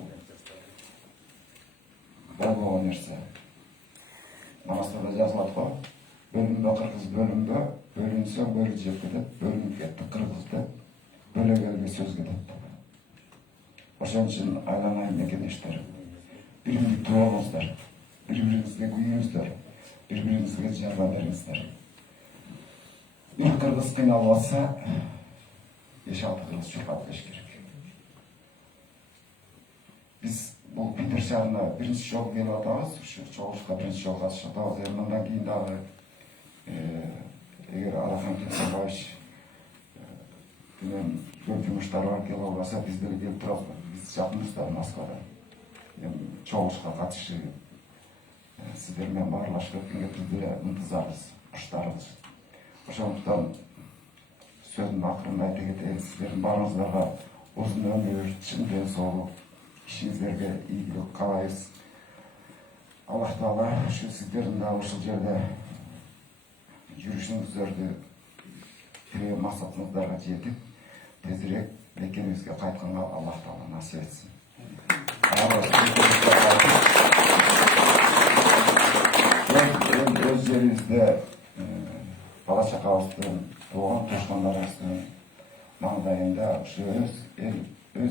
болбогон нерсе. Намаздарда жазылат го. Бөлүнбө кыргыз, бөлүнбө, бөлүнсө бөлү жеп кетет, бөлүнүп кетти кыргыз деп, бөлөгөлгө сөз кетет. Ошон үчүн айланайын мекендештер, биримдиктүү болуңуздар, бири-бириңизге күйүңүздөр, бири-бириңизге жардам бериңиздер. Бир кыргыз кыйналып атса, 5-6 кыргыз чуркап кеш керек. Биз бул Питер шаарына биринчи жолу келип атабыз, ушу чогулушка биринчи жолу катышып атабыз. Мындан кийин дагы эгер Адакан Кенсебаевич менен көп жумуштары бар келе албаса, биз деле келип турабыз. Биз жакынбыздар Москвада. Чогулушка катышып, сиздер менен баарлашып өткөнгө биз деле ынтызарбыз, куштарбыз. Ошондуктан сөздүн акырында айта кетейин, сиздердин баарыңыздарга узун өмүр, чын ден соолук, ишиңиздерге ийгилик каалайбыз. Аллах Таала ушу сиздердин да ушул жерде жүрүшүңүздөрдү тилеген максатыңыздарга жетип, тезирээк мекенибизге кайтканга Аллах Таала насип этсин. Өз жерибизде бала чакабыздын, тууган туушкандарыбыздын маңдайында ушу өз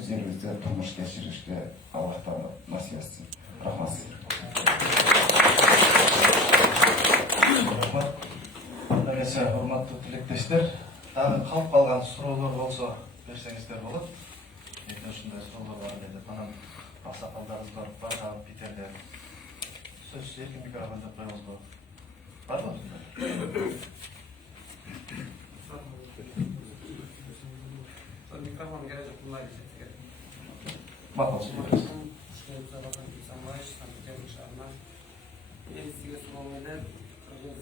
жерибизде турмуш кечиришке Аллах Таала насип этсин. Рахмат. Эгерсе урматтуу тилектештер, дагы калып калган суроолор болсо берсеңиздер болот. Эми ушундай суроолор бар деп анан аксакалдарыбыз бар, дагы Питерде сөз эркин микрофон деп коебузго. Барбы? Микрофон керек жок, мындай десек керек. Макул. Мен сизге суроо менен кыргыз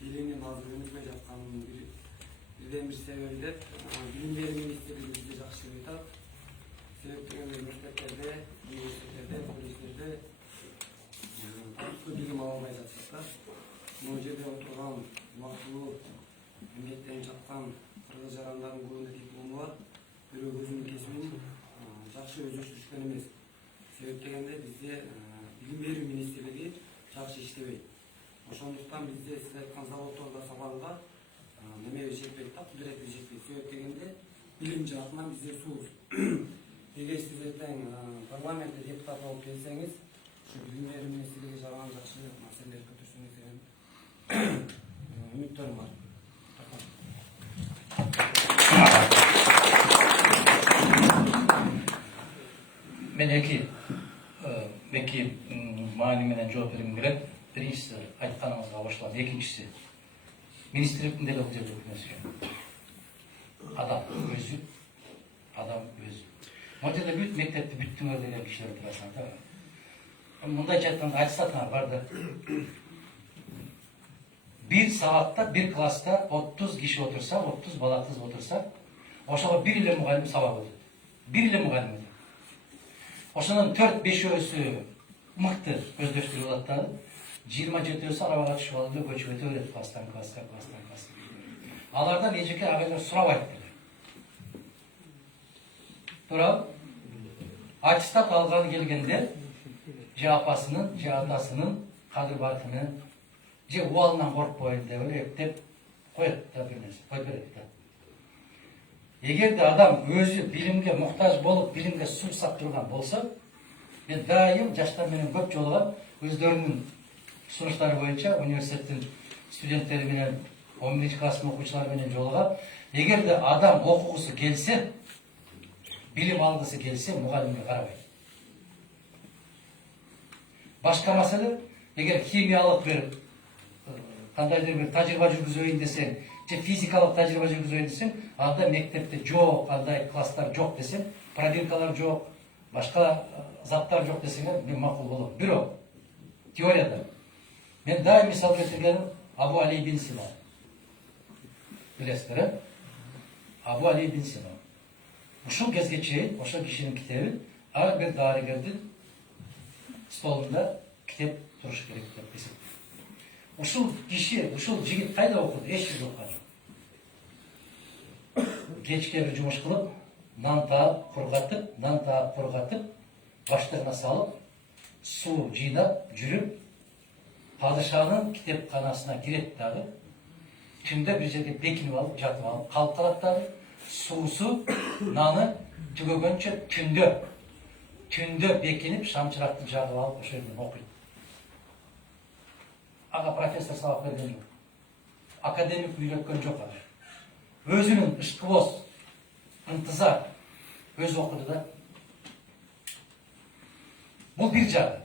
билимин азыр өнүкпөй жатканын бирден бир себеби деп билим берүү министрлиги бизде жакшы иштеп атат. Себеп дегенде мектептерде, университеттерде, колледждерде билим ала албай жатышат да. Бул жерде отурган убактылуу эмгектенип жаткан кыргыз жарандардын көбүнө диплому бар, бирок өзүнүн кесибин жакшы өздөштүрүшкөн эмес. Себеп дегенде бизде билим берүү министрлиги жакшы иштебейт. Ошондуктан бизде сиз айткан заводдордо сабанга неме жетпейт да, кудурети жетпейт. Себеп дегенде билим жаатынан бизде суз. Эгер сиз эртең парламентте депутат болуп келсеңиз, ушу билим берүү министрлиги жагынан жакшы маселелер көтөрсөңүз деген үмүттөрүм бар. Мен эки маани менен жооп бергим келет. Биринчиси айтканыңызга кошулам. Экинчиси министрликтин деле бул жерде өкмөсү жок. Адам өзү. Бул жерде бүт мектепти бүттүңөр деген кишилер турасың да. Мындайча айтканда аттестатыңар бар да. Bir сабакта, bir класста 30 киши отурса, 30 бала кыз отурса, ошого бир эле мугалим сабак өтөт. Бир эле мугалим өтөт. Ошонун 4-5-өөсү мыкты өздөштүрүп алат да. 27-өөсү арабага түшүп алып эле көчүп өтө берет класстан класска. Алардан эжеке агайлар сурабайт деле. Туурабы? Аттестат алганы келгенде же апасынын, же атасынын кадыр-баркынын, же убалынан коркпойт деп элек деп коет да бир нерсе, коюп берет да. Эгерде адам өзү билимге муктаж болуп, билимге суук турган болсо, мен дайым жаштар менен көп жолугам, өздөрүнүн сунуштары боюнча университеттин студенттери менен 11-класстын окуучулары менен жолугам. Эгерде адам окугусу келсе, билим алгысы келсе, мугалимге карабайт. Башка маселе, эгер химиялык бир кандайдыр бир тажрыйба жүргүзөйүн десең, же физикалык тажрыйба жүргүзөйүн десең, анда мектепте жок, андай класстар жок десең, пробиркалар жок, башка заттар жок десеңер, мен макул болом. Бирок теорияда мен дайым мисал келтиргеним Абу Али бин Сина. Билесиздер, э? Абу Али бин Сина. Ушул кезге чейин ошол кишинин китебин ар бир дарыгердин столунда китеп туруш керек деп эсептейм. Ушул киши, ушул жигит кайда окуду? Эч жерде окуган жок. Кечке бир жумуш кылып, нан таап, кургатып, баштыгына салып, суу жыйнап, жүрүп, падышанын китепканасына кирет дагы. Түндө бир жерге бекинип алып, жатып алып, калып калат дагы. Суусу, наны түгөгөнчө түндө бекинип, шамчыракты жагып алып, ошол жерден окуйт. Ага профессор сабак берген жок. Академик үйрөткөн жок ага. Өзүнүн ышкыбоз, ынтызар өзү окуду да. Бул бир жагы.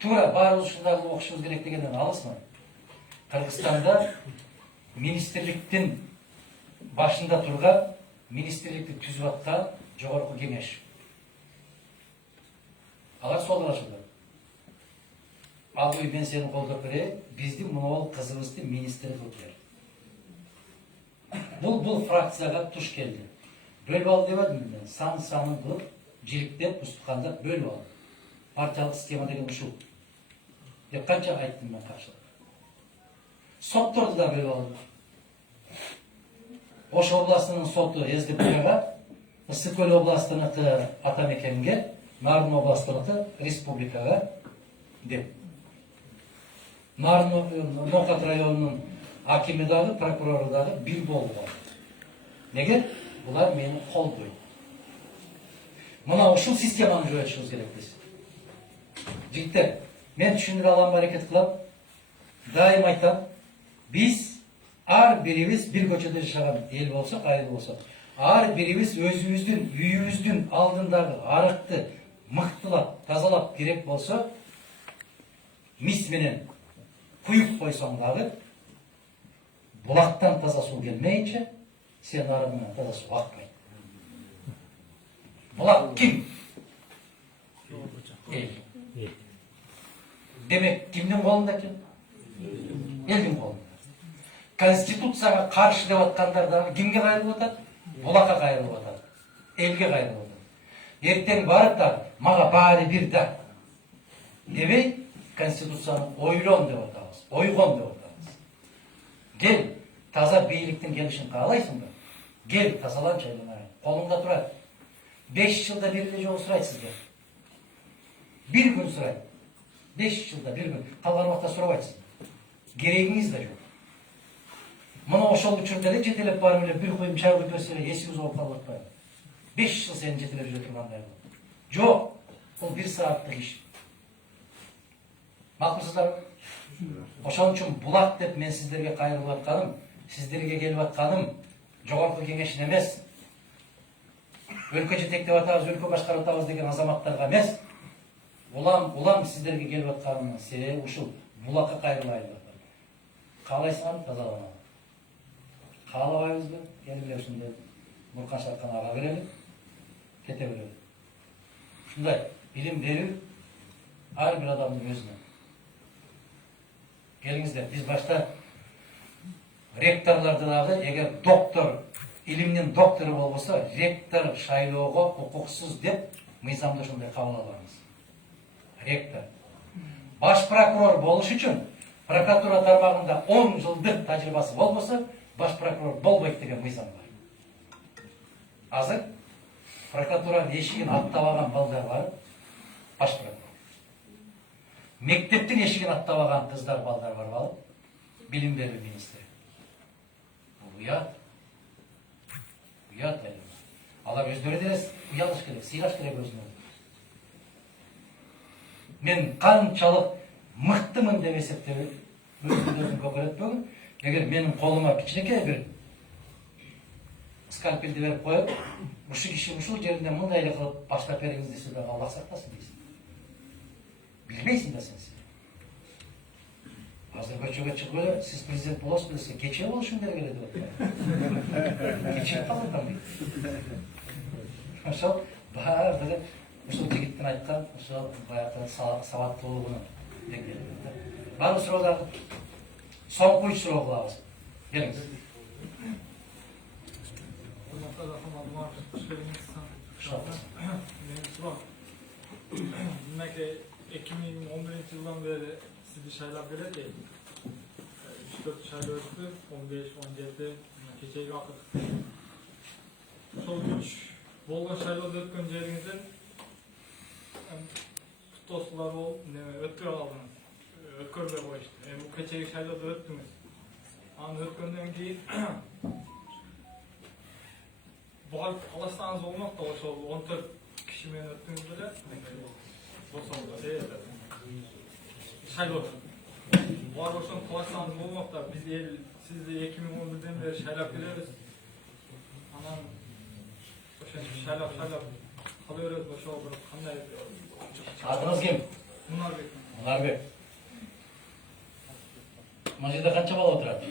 Туура баарыбыз ушундай кылып окушубуз керек дегенден алысмы? Кыргызстанда министрликтин башында турган, министрликти түзүп аткан жогорку кеңеш. Алар сол арашында. Алгы мен сени колдоп берейин, биздин монол кызыбызды министр кылып бер. Бул фракцияга туш келди. Бөлүп ал дебедим мен, санын кылып, жиликтеп, устукандап бөлүп ал. Партиялык система деген ушул. Деп канча айттым мен каршылык. Сотторду да бөлүп алды. Ош областынын соту СДПга, Ысык Көл областыныкы Атамекенге, Нарын областыныкы республикага деп. Нокат районунун акими дагы, прокурору дагы бир болгон. Неге? Булар мени колдойт. Мына ушул системаны жойушубуз керек биз. Жигиттер, мен түшүндүрө алам, аракет кылам. Дайым айтам, биз ар бирибиз бир көчөдө жашаган эл болсок, айыл болсок, ар бирибиз өзүбүздүн үйүбүздүн алдындагы арыкты мыктылап, тазалап керек болсо, мис менен куюп койсоң дагы, булактан таза суу келмейинче, сен арык менен таза суу акпайт. Булак ким? Эл. Демек, кимдин колунда экен? Элдин колунда. Конституцияга каршы деп аткандар дагы кимге кайрылып атат? Булакка кайрылып атат. Элге кайрылып атат. Эртең барып да мага баары бир да дебей, Конституцияны ойлон деп атабыз, ойгон деп атабыз. Кел, таза бийликтин келишин каалайсың да? Кел, тазаланчы айланайын. Колуңда турат. 5 жылда бир эле жолу сурайт сизге. Бир күн сурайт. 5 жылда бир күн. Калган убакта сурабайсыз. Керегиңиз да жок. Мына ошол учурда эле жетелеп барып эле бир куюм чай куюп берсе эле эсибиз болуп калып атпайбы? 5 жыл сени жетелеп жүрө тургандай болот. Жок. Bu 1 saatlik iş. Makbulsuzlar. Oşon üçün bulak dep men sizlerge kayrılıp atkaным, sizlerge kelip atkaным Jogorku Kеңештин emес. Өлkө жетектеп атабыз, өлkө башкарып атабыз деген азаматтарга эмес. Улам сиздерге келип атканын себеби ушул булакка кайрылайын деп атат. Каалайсыңарбы тазаланалы? Каалабайбызбы? Келип ушундай буркан шарканага берели, кете берели. Ушундай билим берүү ар бир адамдын өзүнө. Келиңиздер, биз башта ректорларды дагы эгер доктор, илимдин доктору болбосо, ректор шайлоого укуксуз деп мыйзамда ошондой кабыл алганбыз. Ректор. Баш прокурор болуш үчүн прокуратура тармагында 10 жылдык тажрыйбасы болбосо, баш прокурор болбойт деген мыйзам бар. Азыр прокуратуранын эшигин аттабаган балдар бар, баш прокурор. Мектептин эшигин аттабаган кыздар, балдар бар балып, билим берүү министри. Уят. Уят эле. Алар өздөрү деле уялыш керек, сыйлаш керек өзүнө. Мен канчалык мыктымын деп эсептеп өзүм көкөретпөгүн. Эгер менин колума кичинекей бир скальпелди берип коюп, ушу киши ушул жеринде мындай эле кылып баштап бериңиз десе да Аллах сактасын дейсиң. Билбейсиң да сен. Азыр көчөгө чыгып эле сиз президент болосуз десе, кечээ болушуң керек эле деп атат. Кечээ калдырдым. Ошол баардыгы ушул жигиттин айткан ошол баягы сабаттуулугунун деңгээли. Баары суроолорду соңку 3 суроо кылабыз. Келиңиз. Demek 2011 yıldan beri sizi şaylap geledi. 3-4 şayla öttü, 15-17 keçeyi vakit. Sol 3 bolgan şaylada ötken jerinizden tutoslar ol, öttür aldınız. Ötkörbe koyuştu. Bu keçeyi şaylada öttünüz. Anı ötkenden keyin bu hal alassanız olmak da o 14 kişi men öttüğünüzde de şayla olsun. Var olsun alassanız olmak da biz siz de 2011'den beri şaylap geliyoruz. Anam şaylap kalıyoruz boşa olup kanday Adınız kim? Munarbek. Munarbek. Majida kança bala oturadi?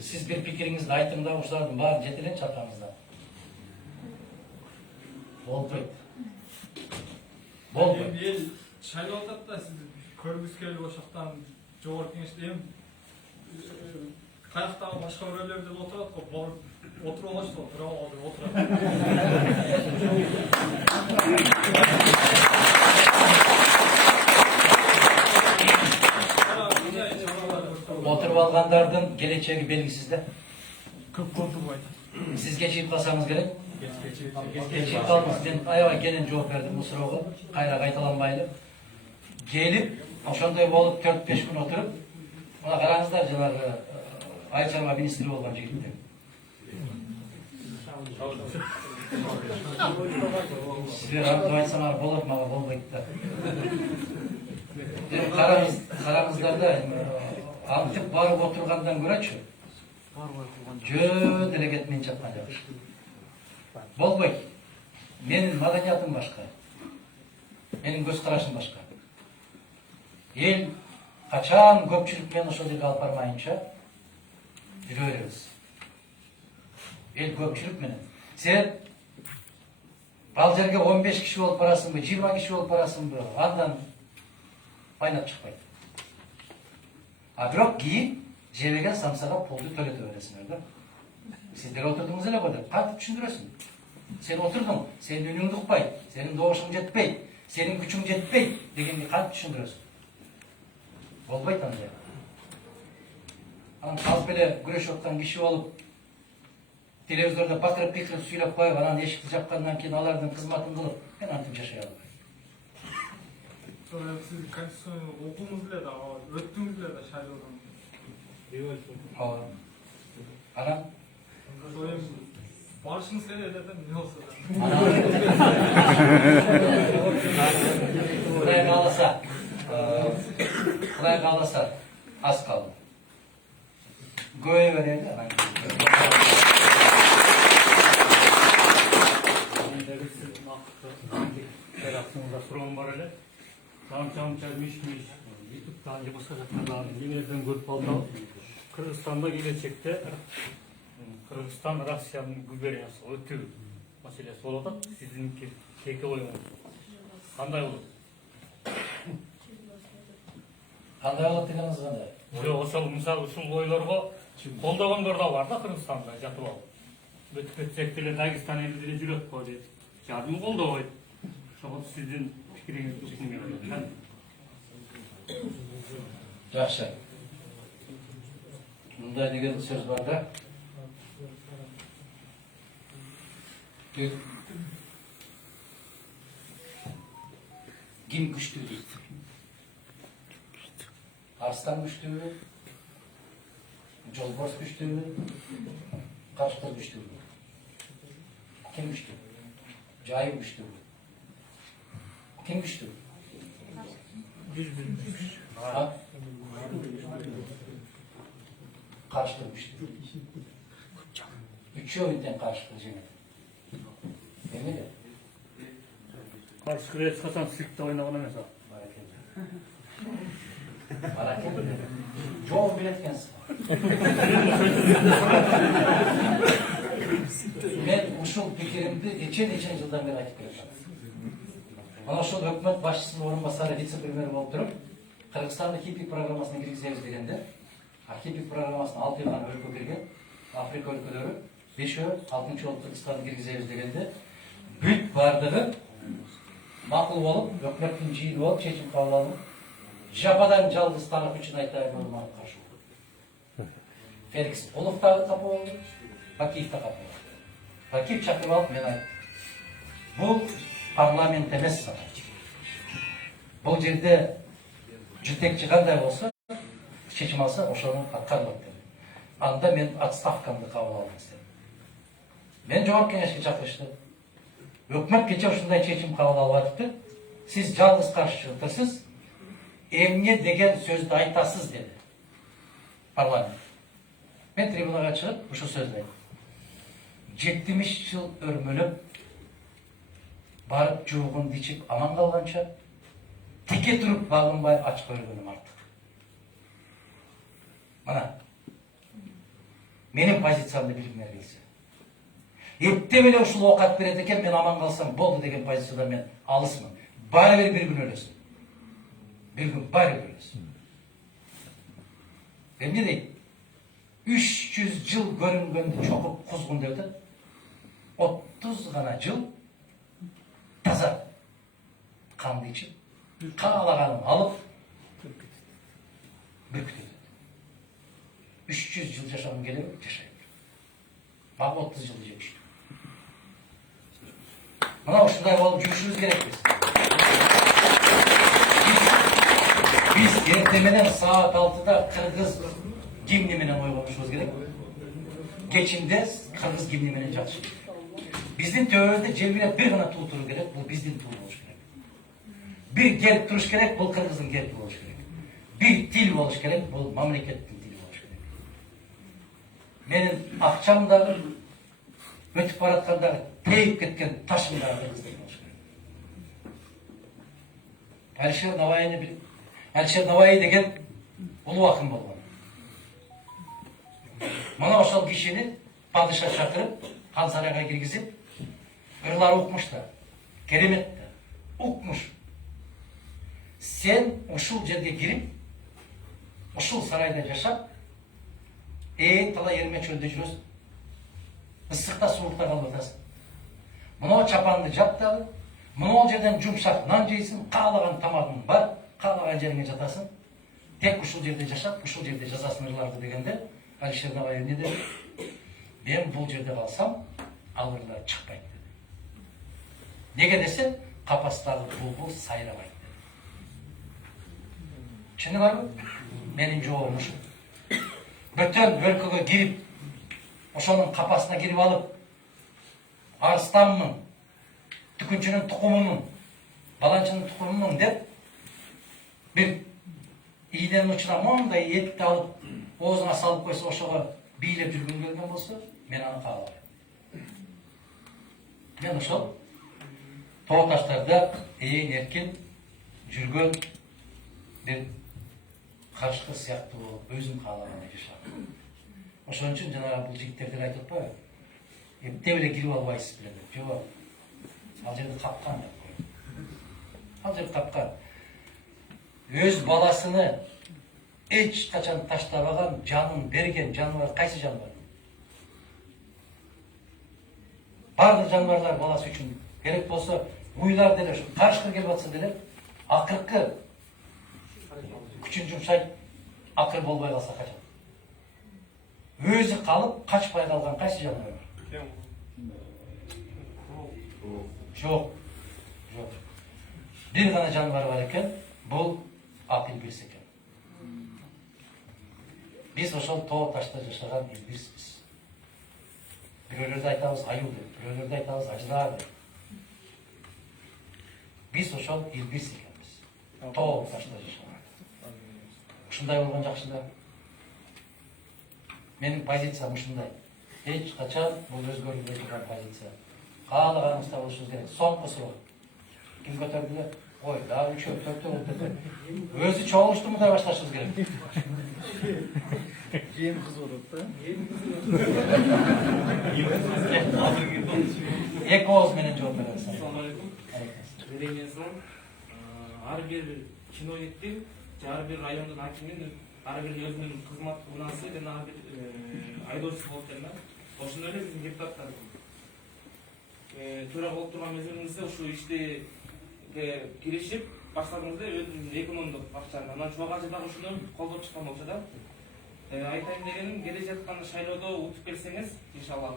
Siz bir pikirinizdi aytın da uşlardın bari jetilen çatanızda. Bolboyt. Bolboyt. Bir şayla oturup da siz körgüz kelip oşaktan Jogorku Kеңештен kayaktan başka örelerde oturad ko, oturup oluştu, oturad. Oturup algandardын geleceği belgisizde. Köp kontup aytат. Siz geçip kalsanız gerek. Geçip kalmaz. Ben ayağa gelen cevap verdim bu soruğa. Kayra kaytalanmaylı. Gelip, oşonday bolup 4-5 gün oturup, ona karanızlar janagı Ay Çarma ministri olgan jigitler. Sizler ardı aytsalar bolot, maga bolboyt da. Karanızlarda antıp barıp oturgandan göreçü. Jö деле кетмейин жаткан жакшы. Болбойт. Менин маданиятым башка. Менин көз карашым башка. Эл качан көпчүлүк менен ошол жерге алып бармайынча жүрө беребиз. Эл көпчүлүк менен. Сен ал жерге 15 киши болуп барасыңбы, 20 киши болуп барасыңбы, андан байнап чыкпайт. А бирок кийин жебеген самсага пулду төлөтө бересиңер да. Сиздер отурдуңуз эле го деп кантип түшүндүрөсүң? Сен отурдуң, сенин үнүң укпайт, сенин добушуң жетпейт, сенин күчүң жетпейт дегенди кантип түшүндүрөсүң? Болбойт андай. Анан алып эле күрөшүп аткан киши болуп, телевизордо бакырып пикирип сүйлөп коюп, анан эшикти жапкандан кийин алардын кызматын кылып, мен антип жашай албайм. Sonra siz konstitusiyonu okudunuz bile de, öttünüz bile de şayloodan. Анан Sonra Barışınız керек dedim, ne olsa da. Құдай қаласа аз қалды. Göğe verelim. Terasыңызда сұрауым бар эле. Анча миш-миш ютубтан же башка жактардан эмелерден көрүп калдым. Кыргызстанда келечекте Кыргызстан Россиянын губерниясы өтүү маселеси болуп атат. Сиздин жеке оюңуз кандай болот? Қандай болот дегеніңіз қандай? Жок, ошол мисалы ушул ойлорго колдогондор да бар да Кыргызстанда жатып алып. Өтүп кетсек деле Дагыстан эли деле жүрөт го дейт. Жадым колдобойт. Ошого сиздин пикириңизди уктум келет. Жақсы. Мындай деген сөз бар да. Ким күштүү дейт? Арыстан күштүүбү? Жолборс күштүүбү? Кашкыр күштүүбү? Ким күштүү? Жайым күштүүбү? Ким күштүү? Кашкыр күштүү. Үчөөүн тең Кашкыр жеңет. Эмне? Кашкыр эч качан сиркте ойногон эмес а. Баракелде. Жооп билет экенсиз. Мен ушул пикиримди нече жылдан бери айтып келатам. Мына ошол өкмөт башчысынын орун басары вице-премьер болуп туруп, Кыргызстанды Кипик программасына киргизебиз дегенде, Кипик программасына 6 гана өлкө кирген, Африка өлкөлөрү 5-өө 6-чы болуп Кыргызстанды киргизебиз дегенде, бүт бардыгы макул болуп, өкмөттүн жыйыны болуп чечим кабыл алып, жападан жалгыз тарап үчүн айтайын болуп каршы болду. Феликс Полов да капа болду, Бакиев да капа болду. Бакиев чакырып алып мен айттым. Бул парламент эмес санайт. Бул жерде жетекчи кандай болсо, чечим алса, ошону аткарылат деп. Анда мен отставкамды кабыл алдым десем. Мен жогорку кеңешке чакырышты. Өкмөт кече ушундай чечим кабыл алып атыптыр. Сиз жалгыз каршы чыгыптырсыз. Эмне деген сөздү айтасыз деди парламент. Мен трибунага чыгып ушул сөздү айттым. 70 жыл өрмөлөп барып жуугунду ичип аман калганча тике туруп багынбай ач көргөнүм артык. Мына менин позициямды билгиңер келсе. Эртең эле ушул оокат берет экен, мен аман калсам болду деген позицияда мен алысмын. Баары бир күн өлөсүн. Bir gün bari böylesin. Ben ne diyeyim? 300 yıl görüngönde çokup kuzgun devdi. 30 gana yıl taza kandı içip kağalaganını alıp büküdü. 300 yıl yaşamım geliyor, yaşayabilir. Bak 30 yıl yemiş. Buna hoşunday olup görüşürüz gerek biz. Biz ertemeden saat 6'da Kırgız gimni menen oygonuşubuz gerek. Geçinde Kırgız gimni menen жатыш керек. Биздин төбөбүздө жебине бир гана туу туру керек, бул биздин туу болуш керек. Bir gelip turuş gerek, bul Kırgız'ın gelip buluş gerek. Bir dil buluş gerek, bul mamleketin dili buluş gerek. Benim akşamda ötüp baratkanda teyip ketken taşımda Kırgız'da buluş gerek. Alisher Navai degen ulu akım bolgan. Mana ошол кишини падыша чакырып, хан сарайга киргизип, ырлар укмуш да, керемет да, укмуш. Sen ушул жерге кирип, ушул сарайда жашап, талай эрме чөлдө жүрөсүң. Ысыкта суулукта калып атасың. Мына чапанды жап дагы, мына жерден жумшак нан жейсиң, каалаган тамагың бар, каалаган жериңе жатасың. Тек ушул жерде жашап, ушул жерде жазасың ырларды дегенде, Alisher Navai эмне деди? Мен бул жерде калсам, ал ырлар чыкпайт деди. Неге десе, капастагы булбул сайрабайт. Чыны барбы? Менин жообум ушул. Бөтөн өлкөгө кирип, ошонун капасына кирип алып, арыстанмын, түкүнчүнүн тукумумун, баланчынын тукумумун деп бир ийден учуна мондай этти алып оозуна салып койсо, ошого бийлеп жүргүн келген болсо, мен аны каалабайм. Мен ошол тоо таштарда ээн эркин жүргөн бир карышкы сыяктуу болуп, өзүм каалагандай жашаган. Ошон үчүн жанагы бул жигиттер деле айтып атпайбы? Эптеп эле кирип албайсыз беле деп. Жок. Ал жерде капкан деп коет. Ал жер капкан. Өз баласыны эч качан таштабаган, жанын берген жаныбар кайсы жаныбар? Бардык жаныбарлар баласы үчүн керек болсо, уйлар деле, карышкы келип атса деле, акыркы күчүн жумшайт, акыр болбой калса качат. Өзү калып, качпай калган кайсы жаныбар бар? Жок. Жок. Бир гана жаныбар бар экен, бул Акылбирс экен. Биз ошол тоо ташта жашаган Илбирсиз. Бирөөлөрдө айтабыз аюу деп, бирөөлөрдө айтабыз аждар деп. Биз ошол Илбирс экенбиз. Тоо ташта жашаган. Ушундай болгон жакшы да. Менин позициям ушундай. Эч качан бул өзгөрүлбөй турган позиция. Каалаганыбызда болушубуз керек. Соңку суроо. Ким көтөрдү эле? Ой, дагы үчөө, төртөө болуп. Өзү чогулушту мындай башташыбыз керек. Жем кыз болот да. Эки ооз менен жооп беребиз. Assalamu alaikum. Берген соң, ар бир чиновниктин, ар бир райондун акиминин, ар бир өзүнүн кызмат унасы жана ар бир айдоочусу болуп келе. Ошондой эле биздин депутаттар. Төра болуп турган мезгилиңизде ушул ишти киришип баштадыңыз да, өзүнүн 2 миллиондук акчаны. Анан чуга ажы дагы ушуну колдоп чыккан болчу да. Айтайын дегеним, келе жаткан шайлоодо утуп келсеңиз, иншалла.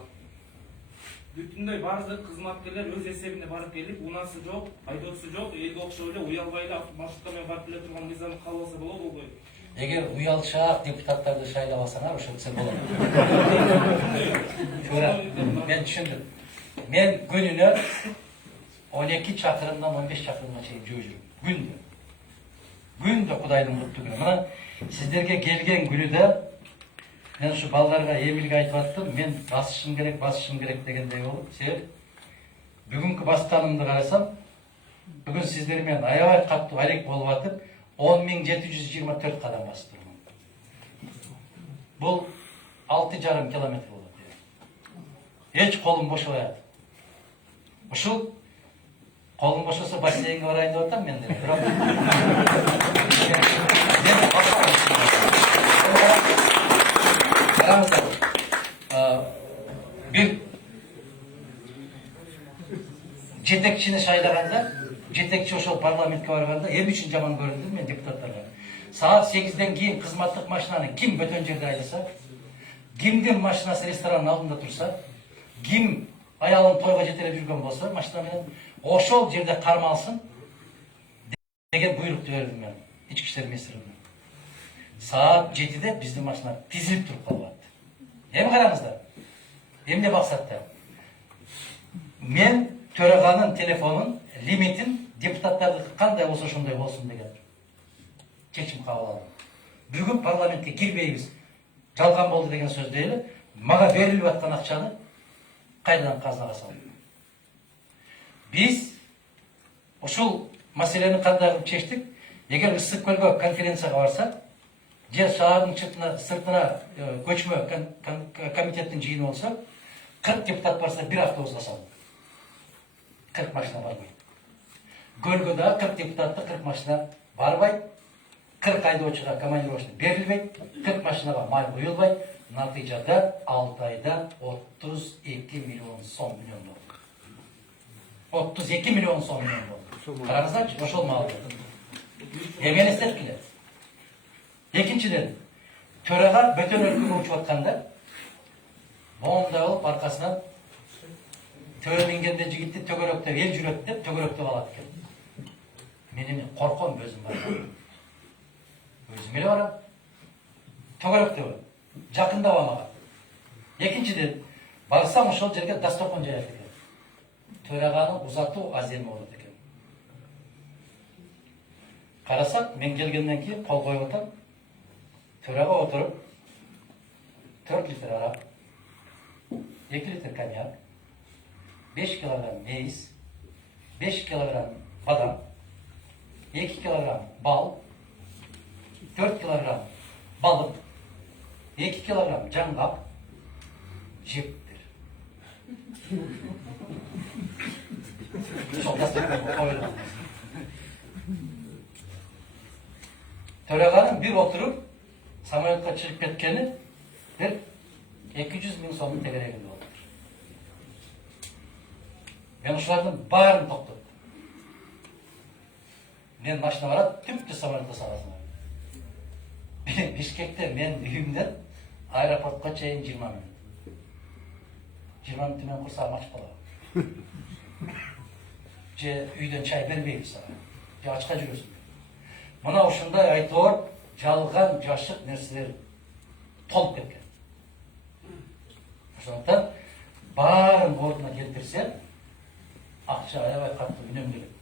Бүтүндөй бардык кызматкерлер өз эсебине барып келип, унасы жок, айдоочусу жок, элге окшоп эле уялбай эле маршрутка менен барып келе турган мыйзам калыбалса болобу, болбойбу? Эгер уялчаак депутаттарды шайлабасаңар, ошентсе болот. Туура, мен түшүндүм. Мен күнүнө 12 чакырымдан 15 чакырымга чейин жүрүм. Күндө. Күндө Кудайдын куттуу күнү. Мына сиздерге келген күнүдө мен ушу балдарга Эмилге айтып аттым, мен басышым керек дегендей болуп, себеп бүгүнкү басканымды карасам, бүгүн сиздер менен аябай катуу алек болуп атып, 10.724 кадам басып турмун. Бул 6,5 километр болот. Эч колум бошобойт. Ушул колум бошосо бассейнге барайын деп атам мен деле. Бирок бир жетекчини шайлаганда, жетекчи ошол парламентке барганда эми үчүн жаман көрүндүм мен депутаттарга. Саат 8ден кийин кызматтык машинаны ким бөтөн жерде айдаса, кимдин машинасы ресторанын алдында турса, ким аялын тойго жетелеп жүргөн болсо, машина менен ошол жерде кармалсын деген буйрукту бердим мен ички иштер министрлигине. Саат 7де биздин машина тизилип туруп калат. Эми караңыздар. Эмне максатта? Мен төраганын телефонун лимитин депутаттардыкы кандай болсо ошондой болсун деген чечим кабыл алдым. Бүгүн парламентке кирбейбиз, жалган болду деген сөздү эле, мага берилип аткан акчаны кайрадан казынага салдым. Биз ушул маселени кандай кылып чечтик? Эгер Ысык көлгө конференцияга барсак, же шаардын сыртына көчмө комитеттин жыйыны болсо, 40 депутат барса, бир автобусга салып. 40 машина барбайт. Көлгө да 40 депутатты 40 машина барбайт. 40 айдоочуга командировочный берилбейт. 40 машинага май куюлбайт. Натыйжада 6 айда 32 миллион сом болду. 32 миллион сом болду. Караңыздарчы, ошол маалда. Эми эстеткиле. Экинчиден, төрага бөтөн өлкөгө учуп атканда, моундай болуп аркасынан төрө мингенде жигитти төгөрөктөп эл жүрөт деп төгөрөктөп алат экен. Мен эми корком өзүм барам. Өзүм эле барам. Төгөрөктөп. Жакындабам мага. Экинчиден, барсам ошол жерге дасторкон жаят экен. Төрағаны ұзату азем болады екен. Қарасақ, мен келгеннен кейін қол қойып отырып, төраға отырып, 4 литр арақ, 2 литр коньяк, 5 килограмм мейіз, 5 килограмм бадам, 2 килограмм бал, 4 килограмм балық, 2 килограмм жаңғақ жептір. Төрағаның bir отырып, самолетқа шығып кеткені 200 мың сомның тегерегінде болды. Мен ұшылардың барын тоқтаттым. Мен машина барады, түпті самолетқа сағасына. Бишкекте мен үйімден аэропортқа чейін 20 минут. 20 минут мен құрсағым ашып қалады. Же үйден чай бермейді саған. Же ашқа жүресің. Мына ушундай айтор жалған жашық нәрселер толып кеткен. Ошондуктан барын ордуна келтирсе, акча аябай катты үнөмдөгөн.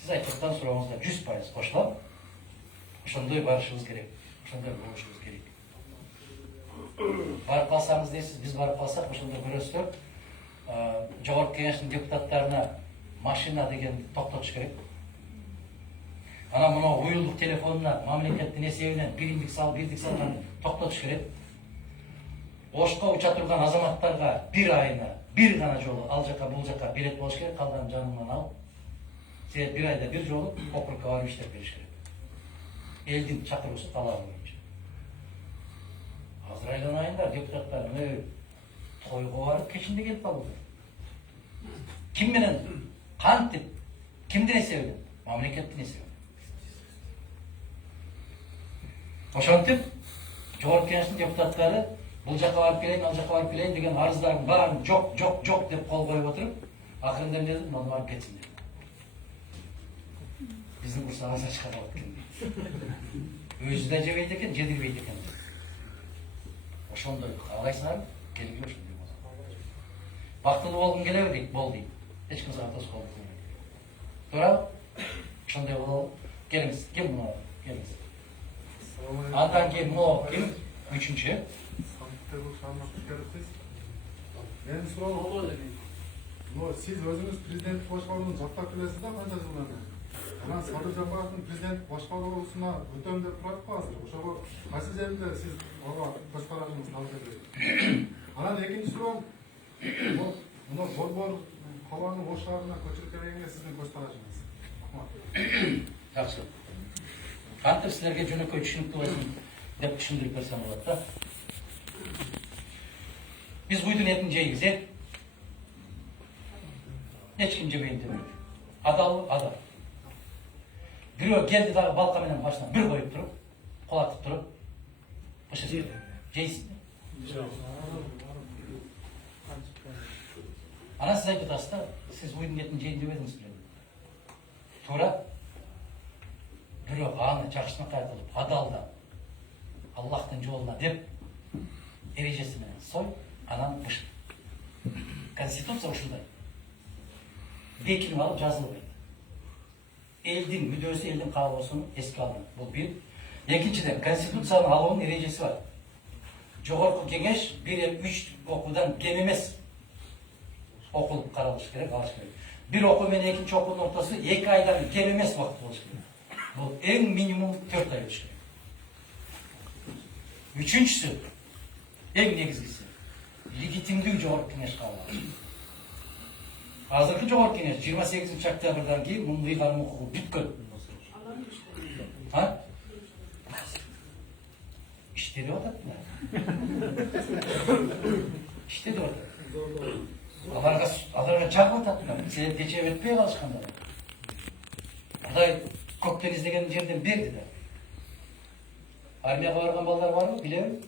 Сиз айтқандан сурооңузга 100% кошулам. Ошондой барышыбыз керек. Ошондой болушубуз керек. Барып калсаңыз дейсиз, биз барып калсак, ошондо көрөсүздөр, жогорку кеңештин депутаттарына машина деген токтотуш керек. Ана мына уюлдук телефонуна мамлекеттин эсебинен бирдик салган токтотуш керек. Ошко уча турган азаматтарга бир айына бир гана жолу ал жака бул жака билет болуш керек, калган жанынан алып. Себеп бир айда бир жолу округка барып иштеп бериш керек. Элдин чакыруусу талабы боюнча. Азыр айланайындар депутаттар тойго барып кечинде келип калды. Ким менен кантип, кимдин эсебинен? Мамлекеттин эсебинен. Ошентип, жогорку кеңештин депутаттары бул жака барып келейин, ал жака барып келейин деген арыздардын баарын жок деп кол коюп отуруп, акырында эмне дедим, ал барып кетсин деп. Биздин курсагыбызга чыгарып кеткен. Өзү да жебейт экен, жедирбейт экен. Ошондой каалайсыңарбы? Келиге ошондой болот. Бактылуу болгум келеби дейт, бол дейт. Эч ким сага тоскоолдук кылбайт. Туура? Ошондой болобу? Келиңиз, ким мына? Келиңиз. Андан кейін мынау кім? Үшінші. Менің сұрауым, сіз өзіңіз президент башқаруын жақтап келесіз да қанша жылдан бері? Ана Садыр Жапаровтың президент башқаруысына өтем деп тұрады ғой азыр. Ошого қайсы жерде сіз оған көзқарасыңызды алып бересіз? Анан екінші сұрауым, мына Борбор қаланың Ош шаарына көчүрүп келгенге сіздің көзқарасыңыз? Жақсы. Кантип силерге жөнөкөй түшүнүктүү болсун деп түшүндүрүп берсем болот да. Биз куйдун этин жейбиз, эч ким жебейин дебейт. Адал, адал. Бирөө келди дагы балка менен башына бир коюп туруп, кулатып туруп, ошо жейсиз. Анан сиз айтып атасыз да, сиз куйдун этин жейин дебедиңиз беле. Туура? Бирок аны жакшынакай кылып, адалдан, Аллахтын жолуна деп, эрежеси менен сой, анан бышт. Конституция ушундай. Бекинип алып жазылбайт. Элдин мүдөөсү, элдин каалоосун эске алынат. Бул бир. Экинчиден, Конституциянын алуунун эрежеси бар. Жогорку кеңеш 1-3 окуудан кем эмес окулуп каралыш керек, алыш керек. Бир окуу менен экинчи окуунун ортосу 2 айдан кем эмес убакыт болуш керек. Бұл ең минимум 4 ай өтіш керек. Үчүнчүсү, ең негизгиси, легитимдүү жогорку кеңеш кабыл. Азыркы жогорку кеңеш 28 октябрдан кийин мунун ыйгарым укугу бүткөн. İşte de odat mı? İşte de odat. Alarga çak odat mı? Seni geçe etmeye kalışkanda. Kuday Kökdeniz degen жерден берди да. Армияга барган балдар барбы? Билебим.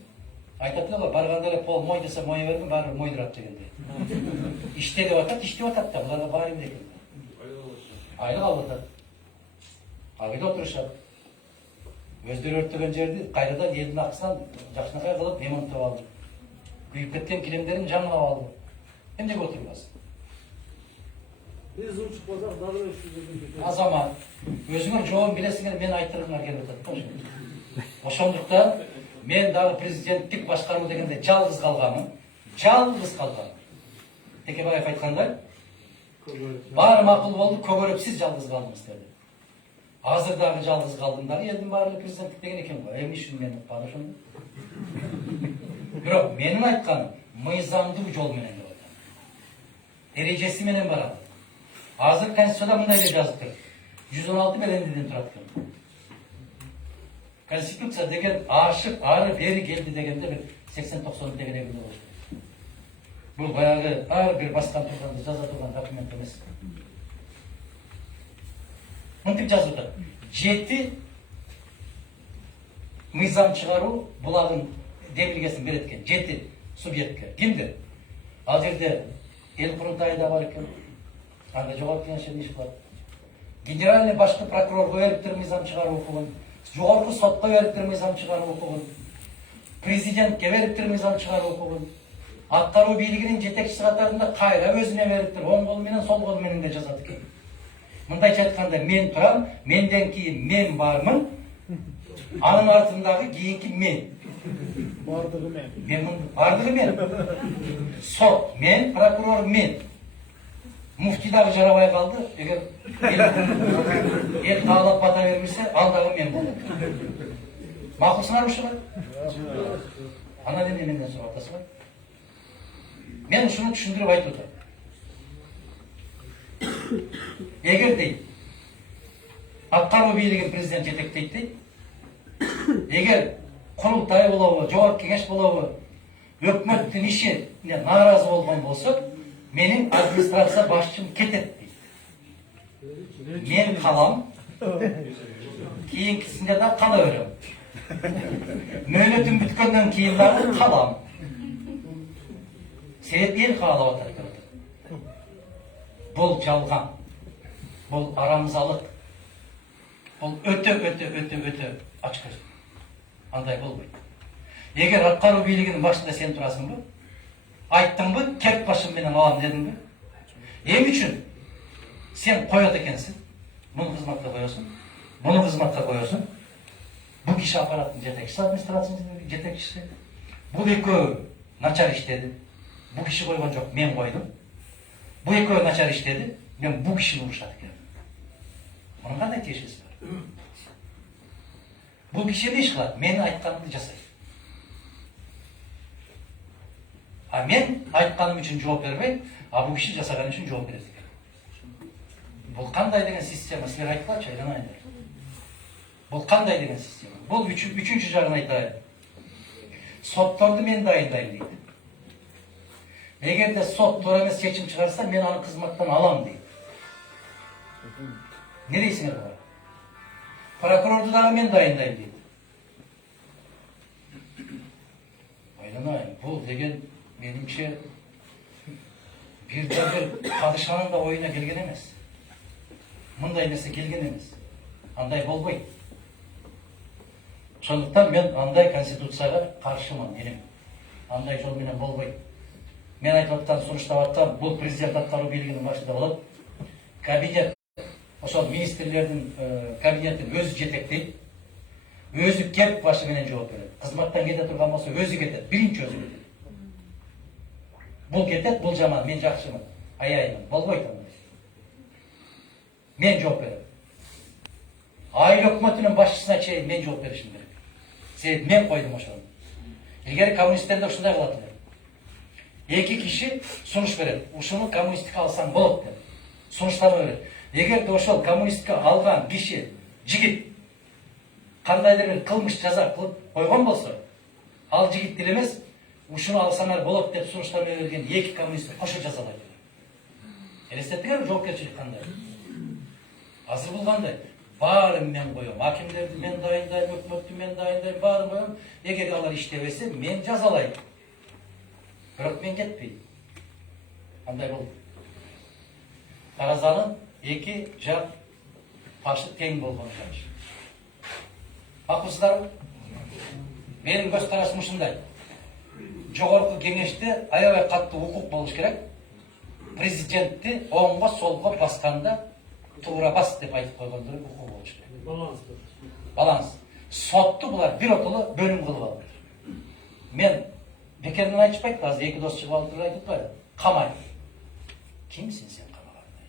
Айтат эле барганда эле пол мой десе мой бердим, баары мойдурат дегенде. İşte деп атат, иштеп атат да. Буларга баары эмне экен? Айлык алып атат. Ал үйдө отурушат. Өздөрү өрттөгөн жерди кайрадан элдин акысынан жакшынакай кылып ремонттоп алды. Күйүп кеткен килемдерин жаңылап алды. Эмнеге отурбасын? Biz uçup olsak dağılır size. Azamат, özüңөр жообун билесиңер, мен айтыргымга келип атат. Ошондуктан мен дагы президенттик башкаруу дегенде жалгыз калганмын. Жалгыз калгам. Текебаев айткандай, баары макул болду, көгөрүп сиз жалгыз калдыңыз деди. Азыр дагы жалгыз калдым дагы, элдин баары президенттик деген экен го. Эмне үчүн мен баары ошондо? Бирок менин айтканым мыйзамдуу жол менен деп атам. Эрежеси менен барат. Азыр Конституцияда мындай деп жазыптыр. 116 белендеден турат экен. Конституция деген ашык, ары бери келди дегенде бир 80-90 деген экен болот. Бул баягы ар бир баскан турганда жаза турган документ эмес. Мынтип жазып атат. 7 мыйзам чыгаруу булагын демилгесин берет экен. 7 субъектке. Кимдир? Ал жерде эл курултайы да бар экен. Анда жогорку кеңеште иш кылат. Генеральный башкы прокурорго бериптир мыйзам чыгаруу укугун. Жогорку сотко бериптир мыйзам чыгаруу укугун. Президентке бериптир мыйзам чыгаруу укугун. Аткаруу бийлигинин жетекчиси катарында кайра өзүнө бериптир. Оң колу менен сол колу менен де жазат экен. Мындайча айтканда мен турам, менден кийин мен бармын. Анын артындагы кийинки мен. Бардыгы мен. Мен бардыгы мен. Сот мен, прокурор мен. Муфти дагы жарабай калды. Эгер эл каалап бата бермесе, ал дагы мен болот. Макулсуңар ушуга? Анан эмне менден сурап атасызбы? Мен ушуну түшүндүрүп айтып атам. Эгер дейт, аткаруу бийлигин президент жетектейт дейт. Эгер курултай болобу, жогорку кеңеш болобу, өкмөттүн ишине нааразы болгон болсо, менин администрация башчым кетет дейт. Мен калам, кийинкисинде да кала берем. Мөөнөтүм бүткөндөн кийин дагы калам. Себеп эл каалап атат. Бул жалган. Бул арамзалык. Бул өтө ачкыр. Андай болбойт. Эгер аткаруу бийлигинин башында сен турасыңбы? Айттыңбы, кеп башым менен алам дедиңби? Эмне үчүн сен коет экенсиң? Муну кызматка коесуң, буну кызматка коесуң. Бул киши аппараттын жетекчиси, администрациянын жетекчиси. Бул экөө начар иштеди. Бул киши койгон жок, мен койдум. Бул экөө начар иштеди, мен бул кишини урушат экен. Мунун кандай тиешеси бар? Бул киши эмне иш кылат? Мен айтканымды жасайт. А мен айтканым үчүн жооп бербей, а бул киши жасаган үчүн жооп берет экен. Бул кандай деген система? Силер айтпачы, айланайындар. Бул кандай деген система? Бул үчүнчү жагын айтайын. Сотторду мен дайындайм дейт. Эгерде сот туура эмес чечим чыгарса, мен аны кызматтан алам дейт. Не дейсиңер буга? Прокурорду дагы мен дайындайм дейт. Айланайын, бул деген менимче бир падышанын да оюна келген эмес. Мындай нерсе келген эмес. Андай болбойт. Ошондуктан мен андай конституцияга каршымын, менин. Андай жол менен болбойт. Мен айтып аткан, суруштап аткан, бул президент аткаруу бийлигинин башында болот. Кабинет, ошол министрлердин кабинетин өзү жетектейт. Өзү кеп башы менен жооп берет. Кызматтан кете турган болсо өзү кетет, биринчи өзү кетет. Бул кетет, бул жаман, мен жакшымын, аяймын. Болбойт андай. Мен жооп берем. Айыл өкмөтүнүн башчысына чейин мен жооп беришим керек. Себеби мен койдум ошону. Илгери коммунисттер да ушундай кылат эле. Эки киши сунуш берет. Ушуну коммунистикке алсаң болот деп. Сунуштарды берет. Эгерде ошол коммунистикке алган киши, жигит кандайдыр бир кылмыш жаза кылып койгон болсо, ал жигит деле эмес, ушуну алсаңар болот деп сунуштар берилген эки коммунистти кошо жазалайт. Элестеттиңерби жоопкерчилик кандай? Азыр бул кандай? Баарын мен коем. Акимдерди мен дайындайм, өкмөттү мен дайындайм, баарын коем. Эгер алар иштебесе, мен жазалайм. Бирок мен кетпейм. Андай болду. Таразанын эки жак башы тең болгон жакшы. Макулсуздарбы? Менин көз карашым ушундай. Жогорку кеңеште аябай катуу укук болуш керек. президентти оңго солго басканда туура бас деп айтып койгондору укугу болушу керек. Баланс. Сотту булар бир отоло бөлүм кылып алып. Мен бекерден айтышпайт, азыр эки дос чыгып алып туруп айтып коет. Камай. Кимсиң сен камагандай?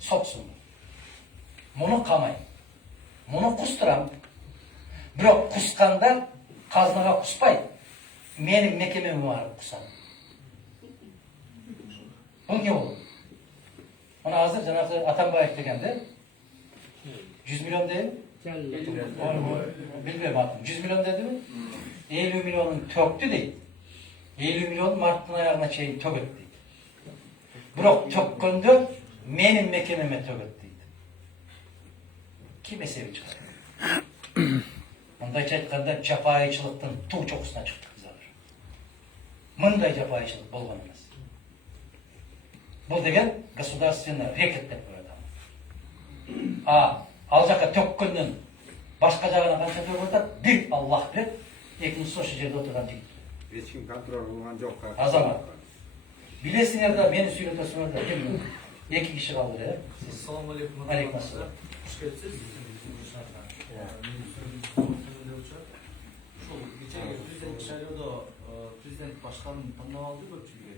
Сотсуңбу. Муну камай. Муну кустурам. Бирок кусканда казынага куспай, менин мекемеме барып кусам. Бул не болот? Мына азыр жанагы Атамбаев дегенде 100 миллион дейби? Билбейм атын. 100 миллион дедиби? 50 миллионун төктү дейт. 50 миллион марттын аягына чейин төгөт дейт. Бирок төккөндө менин мекемеме төгөт дейт. Ким эсеби чыгат? Мындайча айтканда жапайычылыктын туу чокусуна чыктык биз азыр. Мындай жапайычылык болгон эмес. Бул деген государственный рекет деп коет. Ал жака төккөндөн башка жагына канча төгүп атат? Бир Аллах билет, экинчиси ошол жерде отурган жигит. Эч ким контроль кылган жок. Азамат. Билесиңер да мени сүйлөтөсүңөр да ким? Эки киши калды, э? Ассаламу алейкум. Алейкум ассалам. Куш келипсиз. Ушул кечеги президент шайлоодо президент башкаларын тандап алды көпчүлүгү.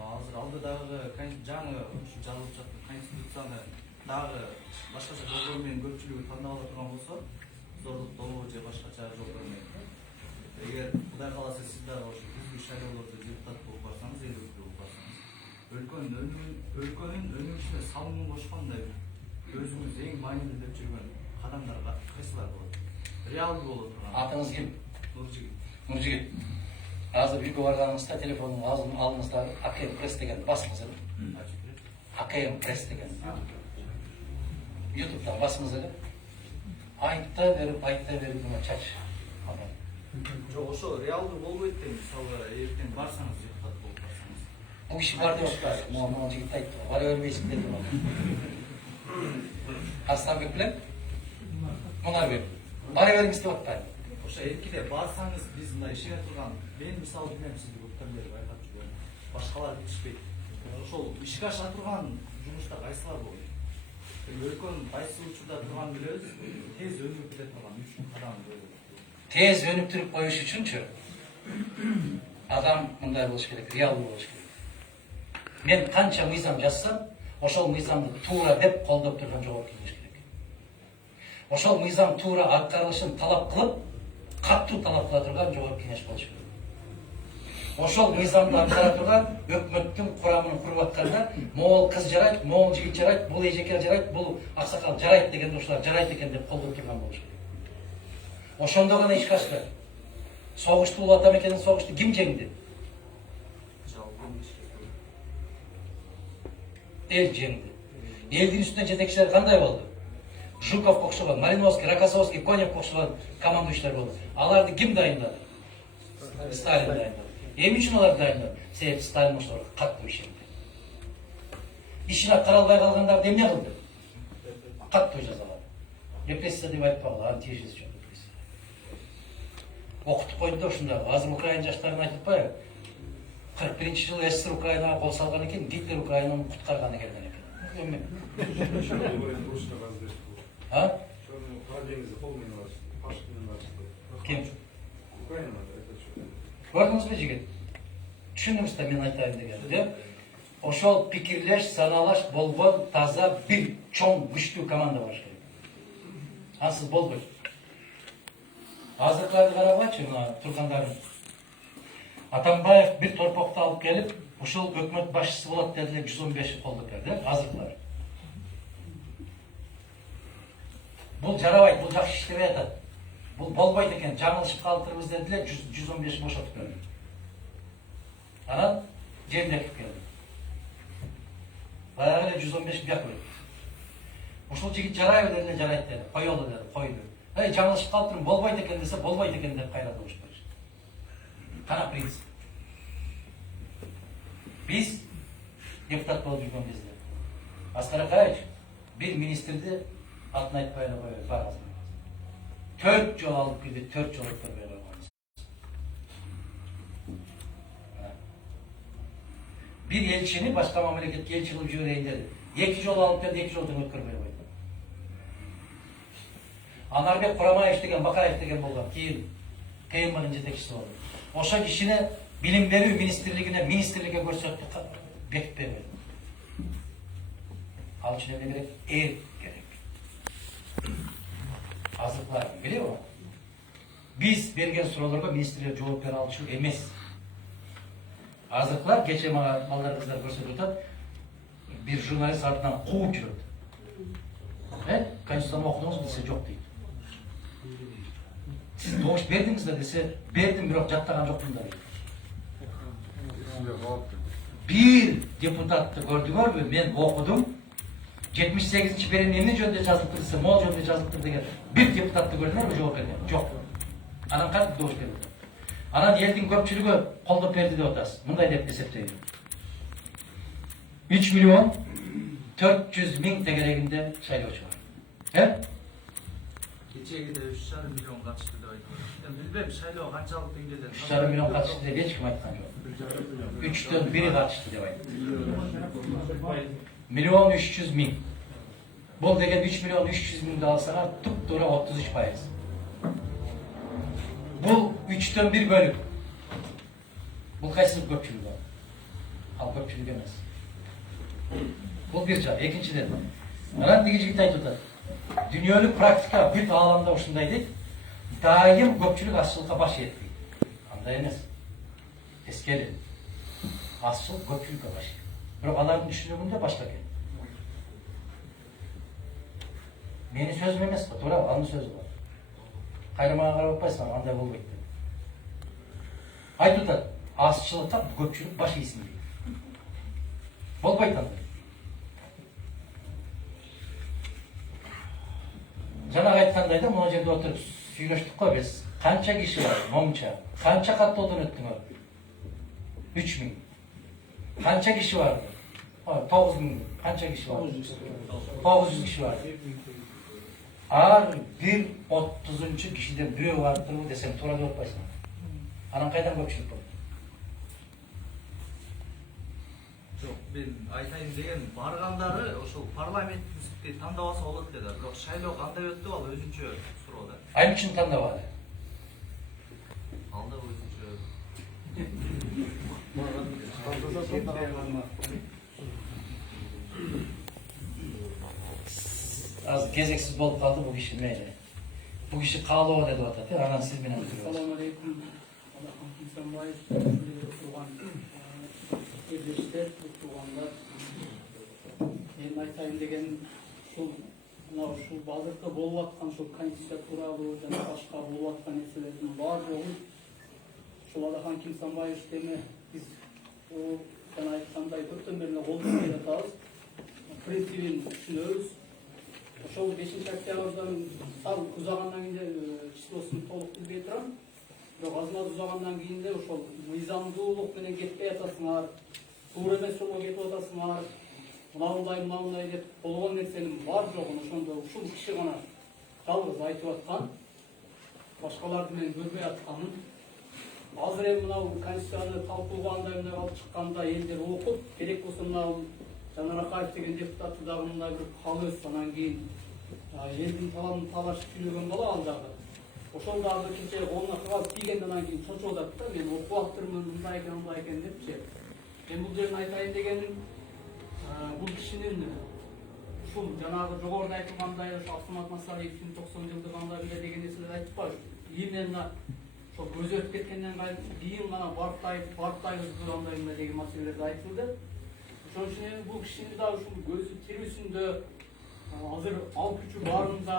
Азыр алдыдагы жаңы жарылып жаткан конституцияны дагы башкача жол менен көпчүлүгү тандап ала турган болсо, зордуктоо же башкача жол менен. Эгер Кудай кааласа сиз дагы ошо түзгү шайлоолордо депутат болуп барсаңыз, эл өкүлү болуп барсаңыз, өлкөнүн өнүгүшүнө салымын кошкондой өзүңүз эң маанилүү деп жүргөн кадамдарга кайсылар болот? Реалдуу болот турган. Атыңыз ким? Нуржигит. Нуржигит. Азыр үйгө барганыңызда телефондун алыңызда АКМ пресс деген басыңыз эле. АКМ пресс деген. YouTube'da басыңыз эле. Айта берип мына чач. Жок, ошо реалдуу болбойт дейм. Мисалы, эртең барсаңыз депутат болуп барсаңыз. Бул киши бар деп атпайбы? Могу жигит айтты. Бара бербейсиң деди. Арстанбек билем? Мунарбек. Бара бериңиз деп атпайбы? Ошо эркиде барсаңыз биз мындай ишене турган, мен мисалы билем сизди көптөн бери байкап жүргөн. Башкалар билишпейт. Ошол ишке аша турган жумуштар кайсылар болот? Өлкөнүн кайсы учурда турганын билебиз, тез өнүгүп кете турган 3 кадам болот. Tez өнүктүрүп коюш үчүнчү адам мындай болуш керек, реалдуу болуш керек. Мен канча мыйзам жазсам, ошол мыйзамды туура деп колдоп турган жогорку кеңеш керек. Ошол мыйзам туура аткарылышын талап кылып, катуу талап кыла турган жогорку кеңеш болуш керек. Ошол мыйзамды аткара турган өкмөттүн курамын куруп атканда, могул кыз жарайт, могул жигит жарайт, бул эжеке жарайт, бул аксакал жарайт дегенде ушулар жарайт экен деп колдоп турган болуш керек. Ошондо гана ишке ашты. Согушту улатам экенин согушту ким жеңди? Эл жеңди. Элдин үстүнөн жетекчилер кандай болду? Жуков окшогон, Малиновский, Рокоссовский, Конев окшогон командующийлер болду. Аларды ким дайындады? Сталин дайындады. Эмне үчүн алар дайындады? Себеби Сталин ошолорго каттуу ишенди. Ишин аткара албай калгандарды эмне кылды? Каттуу жазалады. Репрессия деп айтпагыла, аны тиешеси жок. Окутуп койду да ушунда. Азыр Украина жаштарына айтып атпайбы? 41-жылы СССР Украинага кол салган экен, Гитлер Украинаны куткарганы келген экен. Эмне? А? Ким? Көрдүңүзбү жигит? Түшүндүңүз да мен айтайын дегенди. Ошол пикирлеш, саналаш болгон таза бир чоң күчтүү команда болуш керек. Ансыз болбойт. Азыркыларды карабачы, мына тургандарын. Атамбаев бир торпокту алып келип, ушул өкмөт башчысы болот деди эле 115 колдоп берди, азыркылар. Бул жарабайт, бул жакшы иштебей атат. Бул болбойт экен, жаңылышып калтырбыз деди эле 115 бошотуп берди. Анан жемдекип келди. Баягы эле 115 бияк берди. Ушул жигит жарайбы деди эле жарайт деди, коелу деди, койду. Жаңылышып калтырым болбойт экен десе, болбойт экен деп кайра болуш керек. Кана принцип. Биз депутат болуп жүргөн кезде Аскар Акаевич бир министрди атын айтпай эле коёбуз, барасың. 4 жол алып келди, 4 жол өткөрбөй койгонбуз. Bir elçini başka memleketke elçi kılıp jibireyin dedi. 2 jol alıp geldi, 2 joldan ötkürmeye koydu. Anarbek Kuramayev деген, Bakayev деген болған. Кейін bunun жетекшisi oldu. Oşa kişini bilim veriyor ministrliğe görsetti, bekitmeye verdi. Al için ne gerek? Er gerek. Azlıklar, biliyor musun? Biz bergen sorularga ministrliğe cevap veren alçı emez. Azlıklar, geçe mallar kızlar görsetip bir jurnalist ardından kuğup жүрüp. Konstitusiyanı okudunuz mu dese yok deydi. Siz doğuş verdiniz de dese, verdim bir jattagan jokmун da deydi. Bir deputatты gördüңөр mü? Men okudum. 78. benim emne jönde жазылыптыр dese, mol jönde жазылыптыр деген bir deputatты gördüңөр mü? Жооп берген. Жок. Анан кантип добуш берди? Анан элдин көпчүлүгү колдоп берди деп атасыз. Мындай деп эсептейм. 3 milyon 400 bin tegerегинде шайлоочу бар. Кечеги де 3,5 миллион катышты деп айтылат. Билбейм, шайлоо канчалык деңгээлде. 3,5 milyon катышты деп эч ким айткан жок. 3'төн 1'i катышты деп айтты. 1.300.000. Бул деген 3.300.000 алсаңар туп-туура 33%. Бул 3'төн 1 бөлүк. Бул кайсы көпчүлүк бар? Ал көпчүлүк эмес. Бул bir жак. Экинчиден, анан деги жигит айтып атат. Dünyoluk praktika büyük alamda uşundaydı. Daim köpçülük asçılıkka baş etti. Anda emez. Eskeri. Asçılık köpçülükka baş etti. Bırak Allah'ın düşünümünde başka geldi. Meni sözüm emez. Doğru, anın sözü var. Kayrımaya karab bakpaysan, anda bolbaydı. Aytып атат, asçılıkta köpçülük baş eğsin deydi. Bolbaydı anda. Жана айткандай да, мына жерде отуруп сүйлөштүк го биз. Канча киши бар, момча? Канча каттоодон өттүңөр? 3000. Канча киши бар? 9000. Канча киши бар? 900 киши бар. Ар бир 30-чу кишиден бирөө бардырбы десем туура деп атпайсың. Анан кайдан көпчүлүк болот? Жок, мен айтайын деген баргандары ошол парламенттикти тандап алса болот деди. Бирок шайлоо кандай өттү, ал өзүнчө суроо да. Айым үчүн тандабады. Ал да өзүнчө. Az кезексиз болуп калды бул киши мейли. Бул киши каалоо деп атат, анан сиз менен бүтүрөбүз. Assalamu alaikum. Allah'ın kimsen Birleşler, tutulanlar, benim aytayım degen şu bazırda boluvatkan şu konstitusiya turalı jana başka boluvatkan nерселердин бар жогу ушул Адахан Кимсанбаев деми биз жана айткандай көптөн бери колдоп келатабыз. Принцибин түшүнөбүз. Ошол 5-октябрдан сал узагандан кийин числосун толук билбей турам. Бирок азмат узагандан кийин ошол мыйзамдуулук менен кетпей атасыңар, туура эмес жолго кетип атасыңар, мындай деп болгон нерсенин бар жогун ошондо ушул киши гана жалгыз айтып аткан, башкаларды мен көрбөй атканын. Азыр эми мынау конституцияны талкуулаганда мындай алып чыкканда элдер окуп, керек болсо мынау Жанар Акаев деген депутатты дагы мындай бир калыс, анан кийин элдин талабын талашып жүргөн бала ал дагы. Ошол дагы кече колуна кагаз тийгенден кийин чочуп атат да, мен окуп аттырмын, мындай экен депчи. Мен бул жерин айтайын дегеним, бул кишинин ушул жанагы жогоруда айтылгандай Абсамат Масариевдин 90 жылдык анда биле деген нерселер айтпайбы. Именно ошол көзү өтүп кеткенден кийин гана барктайбыз андай деген маселелер айтылды. Ошон үчүн эми бул кишинин да ушул көзү тирүүсүндө азыр ал күчү барында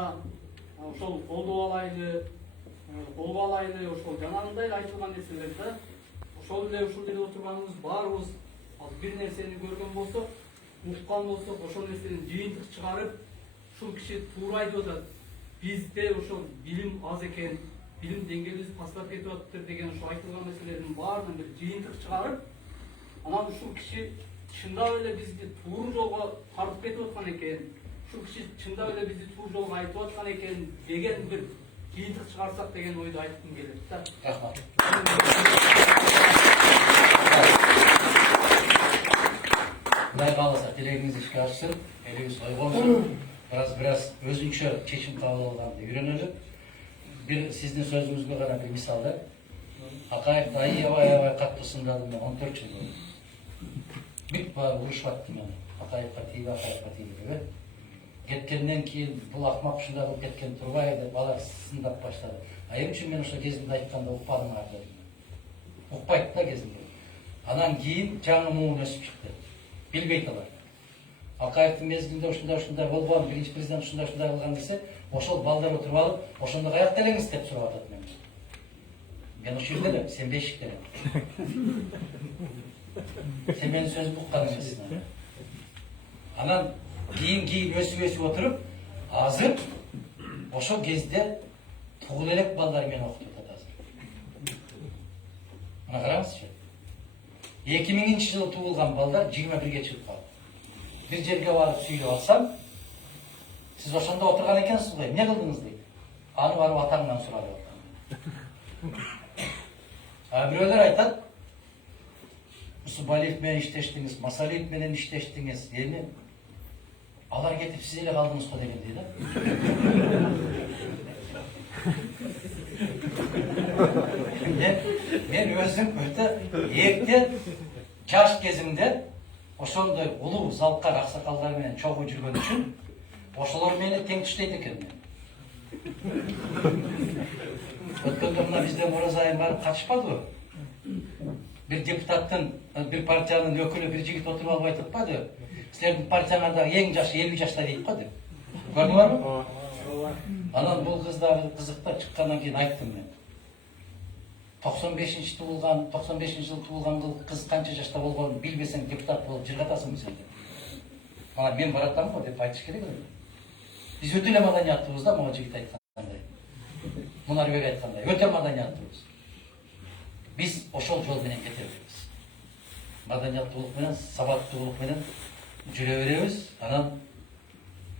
ошол колдоп алайлы, ошол жанагындай айтылган нерселер да. Ошол эле ушул жерде отурганыбыз баарыбыз бир нерсени көргөн болсок, уккан болсок, ошол нерсени жыйынтык чыгарып, ушул киши туура айтып атат. Бизде ошол билим аз экен, билим деңгээлибиз пастап кетип атыптыр деген ошол айтылган нерселердин баарынан бир жыйынтык чыгарып, анан ушул киши чындап эле бизди туура жолго тартып кетип аткан экен, ушул киши чындап эле бизди туура жолго айтып аткан экен деген бир жыйынтык чыгарсак деген ойду айткым келет да. Рахмат. Құдай қаласа тілегіңіз іске ассын, еліңіз той болсын. Biraz özünçe çeşim kavgalarında үйренелік. Bir sizin sözünüzге ғана bir misalda. Акаев аябай қатты сындадым мен 14 жыл болды. Бүт ұрышпаттым мен. Акаевқа тиді, Акаевқа тиді деп. Кеткеннен кейін бұл ақмақ шында болып кеткен Турбай деп бала сындап баштады. Емші мен осы кезімде айтқанда ұқпадым арды. Ұқпайды да кезімде. Анан кейін жаңы мұңын өсіп шықты. Білбейді олар. Акаевтың мезгілінде ушундай болған, биринчи президент ушундай кылган десе, ошол балдар отуруп алып, ошондо каякта элеңиз деп сурап атат мен. Мен ошол жерде элем, сен бешикте элем. Сен менин сөзүмдү уккан эмессиң. Анан кийин өсүп отуруп, азыр ошол кезде тугул элек балдар мени окутуп атат азыр. Мына караңызчы. 2000-жылы туылған балдар 21-ге чыгып калды. Bir жерге барып сөйлеп алсам, сиз ошондо отурган экенсиз го, эмне кылдыңыз дейт. Аны барып атаңдан сурап атам. Бирөөлөр айтат, Усубалиев менен иштештиңиз, Масалиев менен иштештиңиз, эми алар кетип сиз эле калдыңыз го дегендей да. Мен өзүм өтө эрте жаш кезимде ошондой улуу залкар аксакалдар менен чогуу жүргөн үчүн ошолор мени тең түштөйт экен. Өткөндө мына бизден Оразайым барып катышпадыбы? Бир депутаттын, бир партиянын өкүлү бир жигит отуруп алып айтып атпады? Силердин партияңардагы эң жашы 50 жашта дейт го деп. Көрдүңөрбү? Анан бул кыз дагы кызыкта чыккандан кийин айттым мен. 95-жылы туылған қыз қанша жашта болғанын білбесең депутат болып жырғатасың сен деп. Мана мен баратамын ғой деп айтыш керек еді. Біз өте маданияттыбыз да, мына жігіт айтқандай. Мұнарбек айтқандай, өте маданияттыбыз. Біз ошол жол менен кете беребиз. Маданияттуулук менен, сабаттуулук менен жүрө беребиз. Анан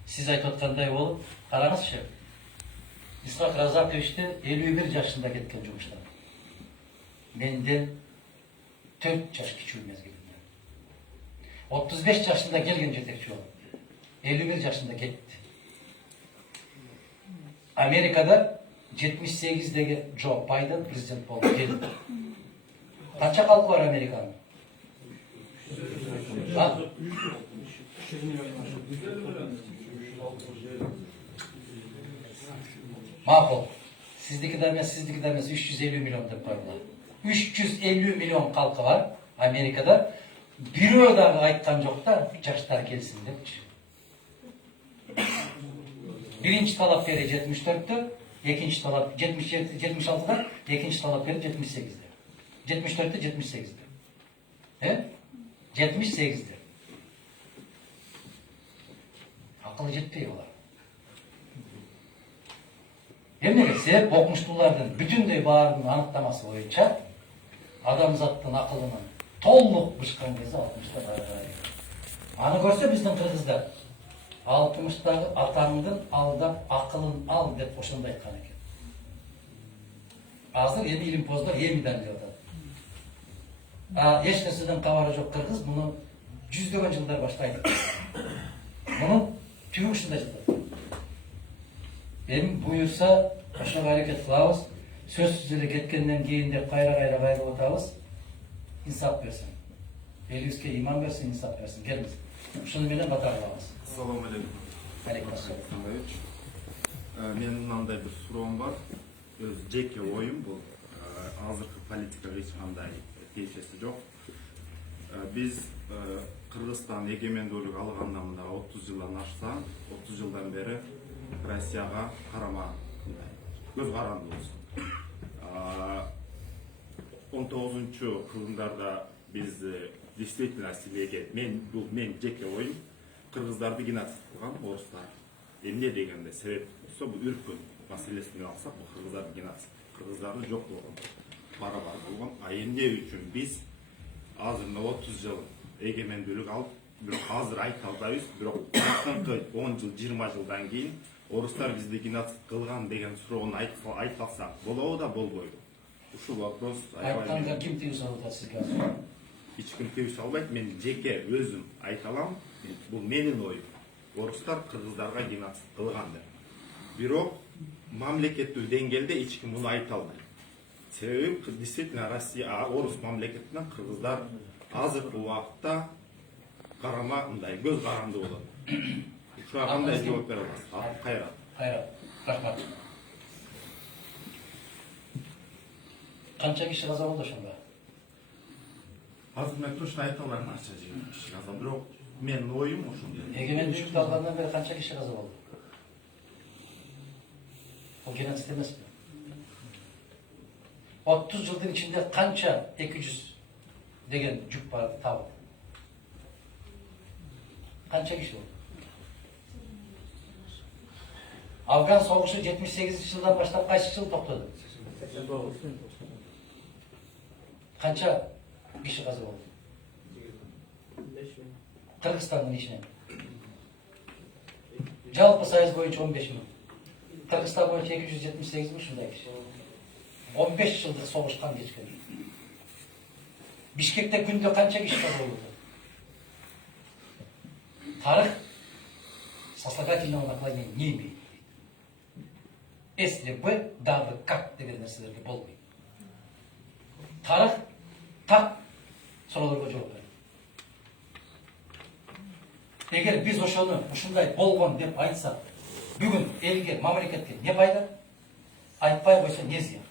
сиз айтып аткандай болуп, караңызчы. Исхак Разаковичти 51 жашында кеткен жумуштан. Menden 4 yaş küçüğü mezgilinde. 35 yaşında gelgen yetekçi oldu. 51 yaşında gitti. Amerika'da 78'deki Joe Biden prezident oldu. Geldi. Kaça halkı var Amerika'nın? Makul. Sizdeki demez 350 milyon de paralar. 350 milyon halkı var Amerika'da. Biri dağı aytkan yok da yaşlar gelsin demiş. Birinci talap veri 74'tü, ikinci talap 76'da, ikinci talap veri 78'de. 74'te 78'de. He? 78'de. Akıllı jetmiyorlar. Emre sebep okmuşlulardan bütünдөй баарынын аныктамасы боюнча адамзаттын акылынын толук бышкан кезде 60'та аны көрсө биздин кыргыздар 60'дагы атаңдын алдап акылын ал деп ошондой айткан экен. Азыр эми илимпоздор эми далилдеп атат. Эч нерседен кабары жок кыргыз муну жүздөгөн жылдар башта айтып мунун түбү ушундай жатат. Эми буюрса ошого аракет кылабыз. Сөзсүз эле кеткенден кийин деп кайра кайрылып атабыз. Инсап берсин. Элибизге иман берсин, инсап берсин. Келиңиз. Ушуну менен батар кылабыз. Assalamu alaikum. Алейкум ассалам. Менин мындай бир суроом бар. Өз жеке оюм бул. Азыркы политикага эч кандай тиешеси жок. Биз Кыргызстан эгемендүүлүк алгандан мына 30 жылдан ашса, 30 жылдан бери Россияга карама көз карандыбыз. 19-кылымдарда биз действительно силерге мен жеке оюм кыргыздарды геноцид кылган орустар. Эмне дегенде себеп болсо бул үркүн маселесин алсак, бул кыргыздарды геноцид, кыргыздарды жок болгон, бара-бар болгон. Эмне үчүн биз азыр 30 жыл эгемендүүлүк алып, бирок азыр айта албайбыз, бирок акыркы 10 жыл, 20 жылдан кийин орустар бизди геноцид кылган деген суроону айта алсак болобу да болбойбу? Ушул вопрос Айтканга ким тыюу салып атат сизге? Hiç kim tebis alбайт. Мен жеке өзüm айта алам. Бул менин оюм. Орустар кыргыздарга геноцид кылган деп. Бирок мамлекеттик деңгээлде эч ким муну айта албайт. Себеби действительно Россия, орус мамлекетинен кыргыздар азыркы убакытта карама мындай көз каранды болот. Ушуга кандай жооп бере аласыз? Кайрат. Рахмат. Канча киши каза болду ошондо? Азыр мен точно айта албайм канча киши каза, бирок менин оюм ошондой. Эгемендүүлүктү алгандан бери канча киши каза болду? Бул геноцид эмеспи? 30 жылдын ичинде канча 200 деген жүк барды табылды? Канча киши болду? Афган согушу 78-жылдан баштап кайсы жыл токтоду? Канча киши каза болду? Кыргызстандын ичинен. Жалпы Союз боюнча 15 000. Кыргызстан боюнча 278 000 ушундай киши. 15 жылдык согушкан кечкен. Бишкекте күндө канча киши каза болду? Тарых сослагательного наклонения не имеет. Если бы, дабы, как деген нерселерге болбойт. Тарых так суроолорго жооп берет. Эгер биз ошону ушундай болгон деп айтсак, бүгүн элге, мамлекетке не пайда? Айтпай койсо не зыян?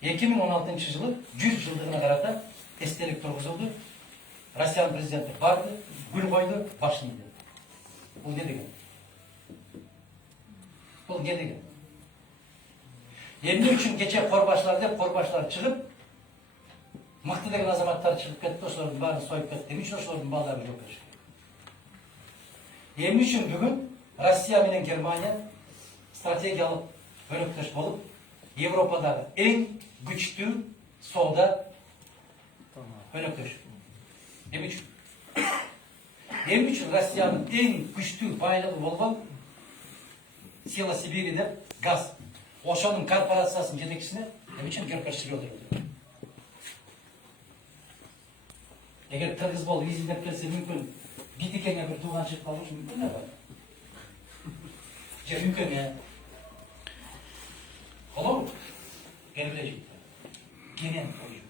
2016 жылы 100 жылдыгына карата эстелик тургузулду. Россиянын президенти барды, гүл койду, башын ийди. Бул не деген? Бул не деген? Эмне үчүн кече корбашлар деп корбашлар чыгып, мыкты деген азаматтар чыгып кетти, ошолордун баарын союп кетти. Эмне үчүн ошолордун балдарын жооп беришкен? Эмне үчүн бүгүн Россия менен Германия стратегиялык өнөктөш болуп, Европадагы эң күчтүү соода өнөктөш? Эмне үчүн? Эмне үчүн Россиянын эң күчтүү байлыгы болгон Сила Сибири деп газ, ошонун корпорациясынын жетекчисине эмне үчүн Геркаш Шрёдер? Эгер кыргыз болуп изилдеп келсе мүмкүн битикеңе бир тууган чыгып калышы мүмкүн да. Же үңкөңө. Болобу? Келбеле жигиттер. Кенен ой.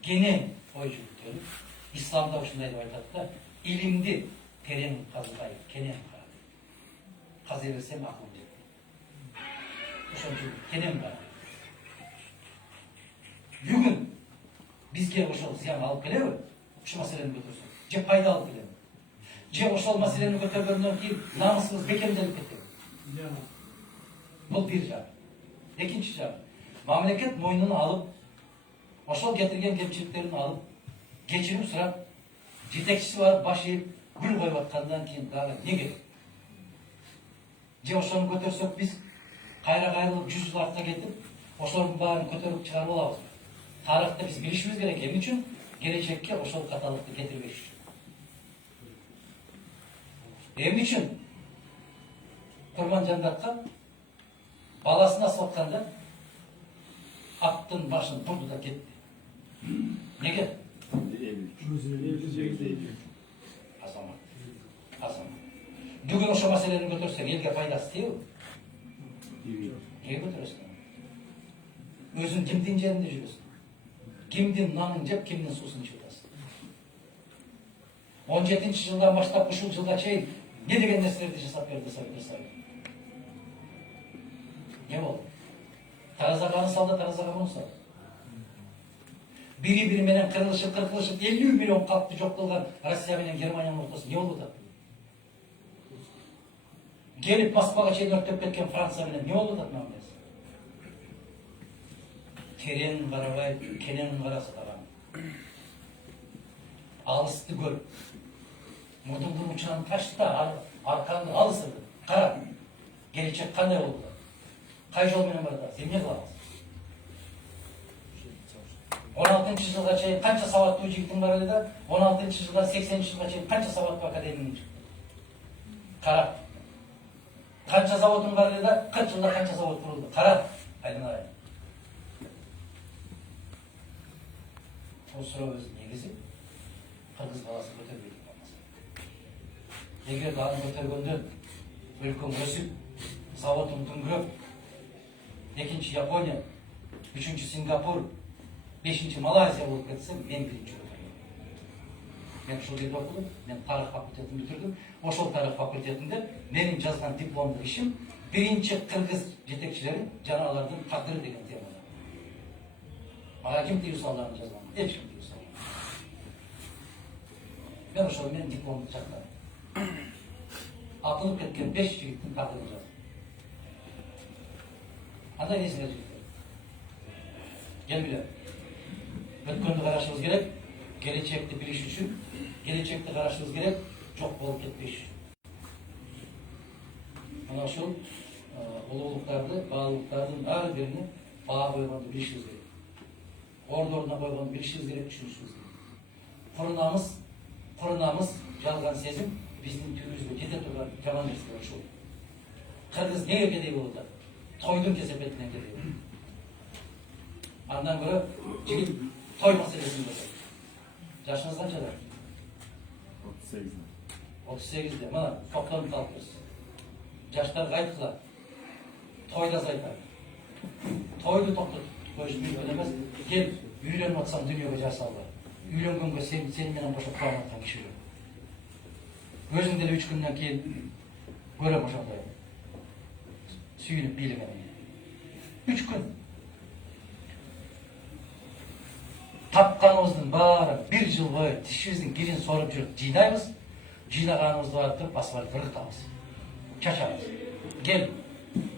Кенен ой жигиттер. Исламда ушундай деп айтат да, илимди терең казбай, кенен кара. Казый берсем акыл деп. Ошон үчүн кенен бар. Бүгүн бизге ошол зыян алып келеби? Ушул маселени көтөрсөк, же пайда алып келеби? Же ошол маселени көтөргөндөн кийин намысыбыз бекемделип кетеби? Бул бир жак. Экинчи жак, мамлекет мойнуна алып, ошол кетирген кемчиликтерин алып, кечирим сурап, жетекчиси барып баш ийип, гүл коюп аткандан кийин дагы не керек? Же ошону көтөрсөк биз кайра кайрылып 100 жыл артка кетип, ошолордун баарын көтөрүп чыгарып алабыз. Тарыхты биз билишибиз керек. Эмне үчүн? Келечекке ошол каталыкты кетирбеш үчүн. Эмне үчүн? Курманжандатка баласын асып атканда аттын башын бурду да кетти. Неге? Азамат. Бүгүн ошол маселени көтөрсөң элге пайдасы тийеби? Эмне көтөрөсүң? Өзүң кимдин жеринде жүрөсүң? Кимдин нанын жеп, кимдин суусун ичип атасың? 17-ci жылдан баштап ушул жылга чейин не деген нерселерди жасап берди Совет Союзу? Не болду? Таразага аны салды, таразага муну салды. Бири-бири менен кырылышып 50 миллион калкты жок кылган Россия менен Германиянын ортосу не болду да? Келип Москвага чейин өртөп кеткен Франция менен не болду да? Терең карабай, кенен карасыдаган. Алысты көрүп, мурдуңдун учунан ташта, арканды алысырды. Кара, келечек кандай болду? Кай жол менен барат? Эмне кылабыз? 16-cı жылга чейин канча сабаттуу жигитиң бар эле да, 16-cı жылдан 80-cı жылга чейин канча сабаттуу академиң чыкты? Кара. Канча заводуң бар эле да, 40 жылда канча завод курулду? Кара, айдан O suroogөздүн негизи кыргыз баласы көтөрбөйт болмаса. Эгер аны көтөргөндөн өлкөң өсүп, заводун дүңгүрөп, экинчи Япония, үчүнчү Сингапур, бешинчи Малайзия болуп кетсе, мен биринчи көтөрөм. Мен ушул жерде окудум, мен тарых факультетин бүтүрдүм. Ошол тарых факультетинде менин жазган дипломдук ишим биринчи кыргыз жетекчилери жана алардын тагдыры деген темада. Мага ким тыюу салганын жазган? Эч ким тыюу салган. Мен ошол менен дипломду чактадым. Атылып кеткен 5 жигиттин тагдырын жаздым. Андай несиңер жигиттер? Келгиле. Өткөндү карашыбыз керек, келечекти билиш үчүн, келечекти карашыбыз керек, жок болуп кетпеш үчүн. Мына ушул улуулуктарды, баалуулуктардын ар бирине баа койгонду билишибиз керек. Ордоруна койгонду билишибиз керек, түшүнүшүбүз керек. Курунамыз, жалган сезим биздин түбүбүзгө жете турган жаман нерсе ушул. Кыргыз неге кедей болуп атат? Тойдун кесепетинен кедей болуп. Андан көрө жигит той маселесин көрөт. Жашыңыз канчада? 38. Мына токтонуп алып берсиз. Жаштарга айткыла. Тойда азайтат. Тойду токтотуп коюш мүмкүн эмес. Кел, үйлөнүп атсаң дүйнөгө жар салба. Үйлөнгөнгө сен менен кошо турган аткан киши жок. Өзүң деле 3 күндөн кийин көрөм ошондой. Сүйүнүп бийлеген. 3 күн. Тапканыбыздын баары 1 жыл бою тишибиздин кирин соруп жүрүп жыйнайбыз. Жыйнаганыбызды барып туруп асфальтка ыргытабыз. Чачабыз. Кел,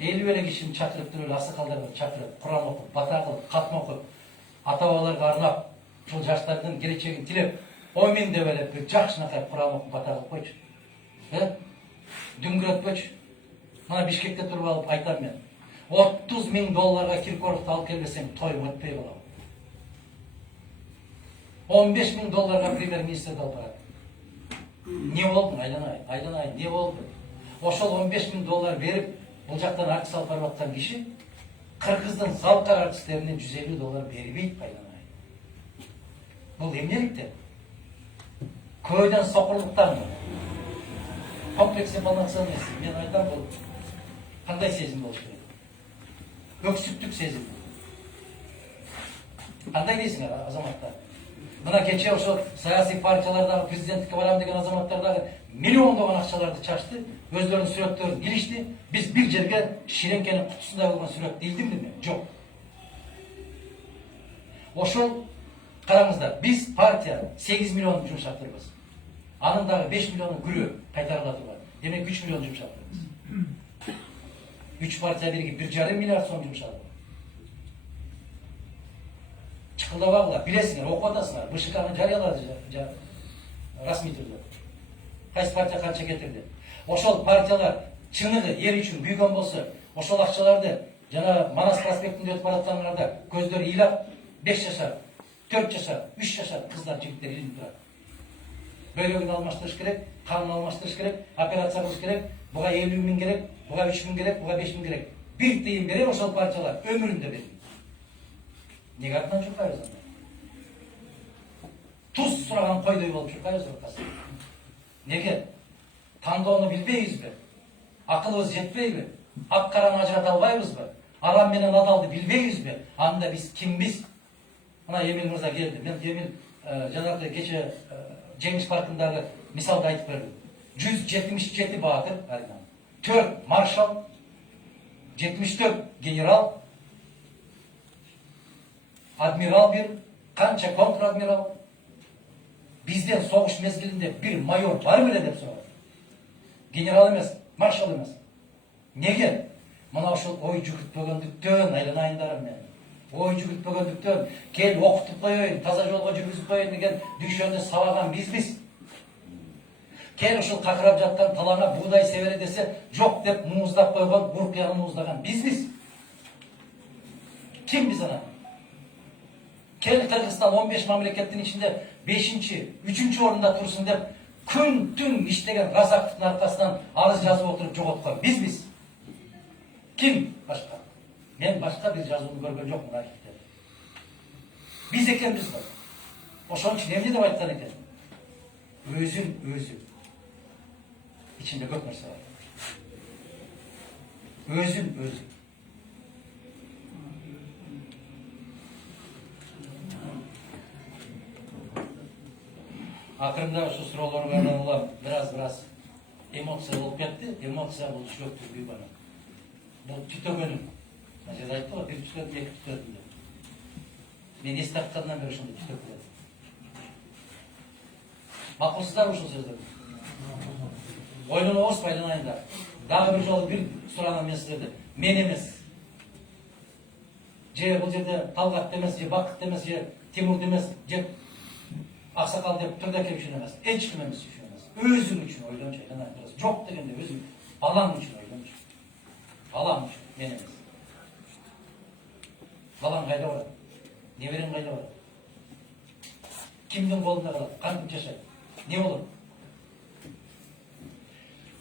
50 эле кишини чакырып туруп, аксакалдарды чакырып, Куран окуп, бата кылып, катма окуп, ата-бабаларга арнап, ушул жаштардын келечегин тилеп, ой мен деп эле бир жакшынакай Куран окуп, бата кылып койчу. Дүңгүрөтпөчү. Мына Бишкекте туруп алып айтам мен. $30,000 Киркоровду алып келбесең, тоюң өтпөй калам. $15,000 премьер-министрди алып барат. Не болду? Айланай, не болду? Ошол $15,000 берип, бул жактан артист алып барып аткан киши кыргыздын залкар артисттерине $150 бербейт, айланай. Бул эмнеликте? Көйдөн сокурлуктан. Комплексификация эмес. Мен айтам, бул кандай сезим болуш керек? Өксүктүк сезим. Кандай дейсиңер, азаматтар? Мына кече ошол саясий партиялардагы президенттикке барам деген азаматтар дагы миллиондогон акчаларды чачты, өздөрүнүн сүрөттөрүн илишти. Биз бир жерге ширеңкенин кутусунда болгон сүрөттү илдимби? Жок. Ошол караңыздар, биз партия 8 миллион жумшаптырбыз. Анын дагы 5 миллиону күрөө кайтарыла турган. Демек 3 миллион жумшаптырбыз. 3 партия биригип 1,5 миллиард сом жумшады. Чыкылдабагыла, билесиңер, окуп атасыңар. БШКны жарыялады расмий түрдө. Кайсы партия канча кетирди? Ошол партиялар чыныгы эл үчүн күйгөн болсо, ошол акчаларды жана Манас проспектинде өтүп бараткандарда көздөрү ыйлап 5 жашар, 4 жашар, 3 жашар кыздар, жигиттер илинип турат. Бөйлөгүн алмаштырыш керек, канын алмаштырыш керек, операция кылыш керек, буга 50.000 керек, буга 3.000 керек, буга 5.000 керек. Бир тыйын бере ошол партиялар өмүрүндө берди. Неге артынан чуркайбыз анда? Туз сураган койдой болуп чуркайбыз ортасы. Неге? Тандоону билбейбизби? Акылыбыз жетпейби? Ак караны ажырата албайбызбы? Арам менен адалды билбейбизби? Анда биз кимбиз? Мына Эмил мырза келди. Мен Эмил жанагы кече Жеңиш паркындагы мисалды айтып бердим. 177 баатыр, 4 маршал, 74 генерал, адмирал бир, канча контр-адмирал. Бизден согуш мезгилинде бир майор бар беле деп сурады. Генерал эмес, маршал эмес. Неге? Мына ошол ой жүгүртпөгөндүктөн, айланайындарым мен. Ой жүгүртпөгөндүктөн, кел окутуп коеюн, таза жолго жүргүзүп коеюн деген дүйшөндү сабаган бизбиз. Кел ушул какырап жаткан талаңа буудай себере десе, жок деп мууздап койгон, уркуягын мууздаган бизбиз. Ким биз ана? Кел Кыргызстан 15 мамлекеттин ичинде 5-чи, 3-чү орунда турсун деп күн түн иштеген Разаковдун аркасынан арыз жазып отуруп жоготкон бизбиз. Ким башка? Мен башка бир жазууну көргөн жокмун архивде. Биз экенбиз го. Ошон үчүн эмне деп айткан экен? Өзүн өзү. İçinde көп нәрсе бар. Өзүн өзү. Акырында ушу суроолорго арналып бираз эмоция болуп кетти. Эмоция бул жүрөктү күйбөнү. Бул түтөгөнүм. Ажа айтты го, бир түтөт, эки түтөт деп. Мен эс тарткандан бери ошондой түтөп келет. Макулсуздар ушул сөздөрдү. Ойлонобуз пайдаланайында. Дагы бир жолу бир суранам мен силерден. Мен эмес. Же бул жерде Талгат эмес, же Бакыт эмес, же Тимур эмес, же Аксакал деп Турдаке үчүн эмес. Эч ким эмес үчүн эмес. Өзүң үчүн ойлончу айданайбыз. Жок дегенде өзүң балаң үчүн ойлончу. Балам үчүн, мен эмес. Балаң кайда барат? Неберең кайда барат? Кимдин колунда калат? Кантип жашайт? Не болот?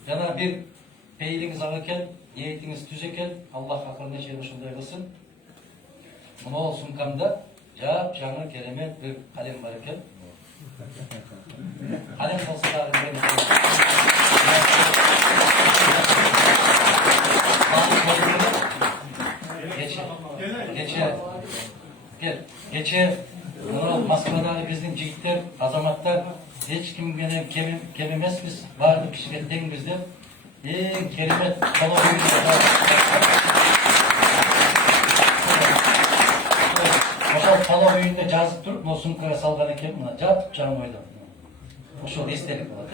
Жана бир пейилиңиз ак экен, ниетиңиз түз экен, Аллах акырына чейин ошондой кылсын. Мынау сумкамда жап жаңы керемет бир калем бар экен. Калем болсо дагы Geçe Moskvadagi bizdin jigitler, azamattар эч ким менен кем эмеспиз, баардык кишиге теңбиз деп эң керемет талоо үйүндө жазып туруп, мына сумкага салган экен, мына жатып жаңы ойдо. Ошол эстелик болот, э?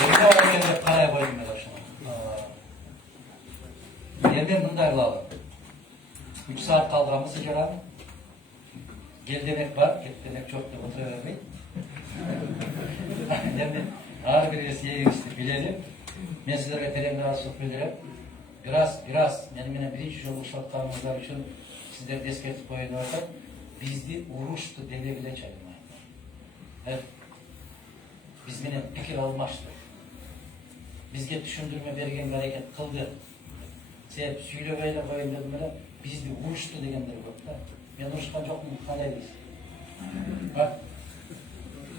Эмне болгон деп карай койдум мен ошону. Мен мындай кылалы. 3 saat калганбыз ижараны. Gel demek var, git demek çok da oturabilir. Yani ağır birisi yiyinizi bilelim. Ben sizlere terimler asıp bilirim. Biraz, yani birinci yolu şartlarımızlar için sizler desketip koyun ortak. Bizde uğraştı dene bile çayılmayın. Evet. Biz benim fikir almıştı. Bizge düşündürme bergen hareket kıldı. Sebep söylemeyle koyun dedim bile. Bizde uğraştı degenleri yok da. Ben uğraşkan çok mu? Kalay biz. Bak.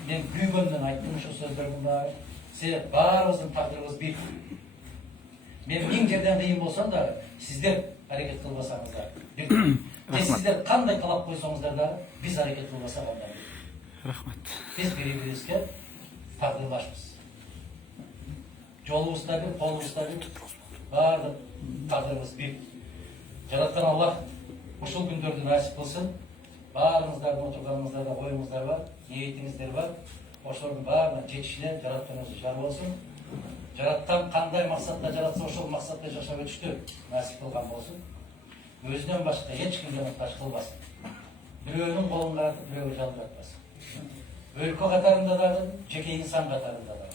Ben büyüğümden ayttım şu sözlerden daha. Size bağırızın takdiriniz bir. Ben bin yerden kıyım olsam da sizler hareket kılmasanız da. Sizler kanday talap koysanızlar da biz hareket kılmasak ondan. Rahmat. Biz birbirimizge takdirlaşmışız. Yolumuzda bir, kolumuzda bir. Bağırdık takdirimiz bir. Yaratkan Allah uşul gündörдү nasip kılsın. Bağırınızlarda, oturganınızlarda, koyunuzlar var, niyetinizler var. Oşolorдун баарына жетишине жаратканыңыз жар болсун. Жараткан кандай максатта жаратса ошол максатта жашап өтүштү насип кылган болсун. Өзүнөн башка эч кимге муктаж кылбасын. Бирөөнүн колун каратып, бирөөгө жалбыратпасын. Өлкө катарында дагы, жеке инсан катарында дагы.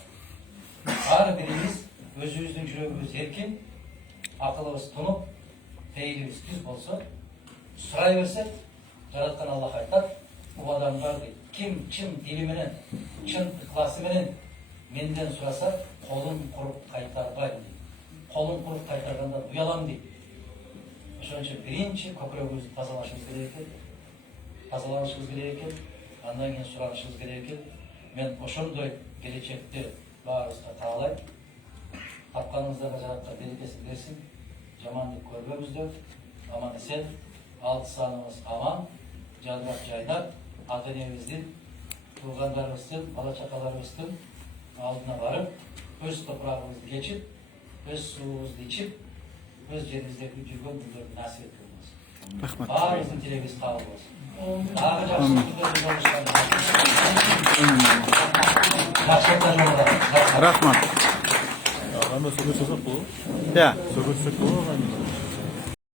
Ар бирибиз өзүбүздүн жүрөгүбүз эркин, акылыбыз тунуп, пейилибиз түз болсо, сурай берсек, жараткан Аллах айтат, bu adamlar deyip, kim çın dili menen, çın ıklası menen menden surasa kolun kurup kaytarbayım deyip. Kolun kurup kaytarganda uyalam deyip. Şunun için birinci köprüğümüzü tazalaşımız gerekir. Tazalanışımız gerekir. Andan keyin suranışımız gerekir. Men oşondoy gelecekte bağırızda tağlayıp, tapkanımızda jaratlar berekesi versin. Jamanlık körbömüzdür. Aman esen, altı sanımız aman, cadrak caydar. Ata-enemizdin, tuğganlarımыздın, bala-çakalarımыздın aldına varıp, öz toprağımızı geçip, öz suyumuzu içip, öz yerimizdeki жүргөн günlerini nasip etmemiz. Bağımızın dileğimiz kabul olsun. Daha жақсы günlerimiz oluşlarına. Жақсылықта жолда. Rahmat. Ama söylesek bu. Ya. Söylesek bu.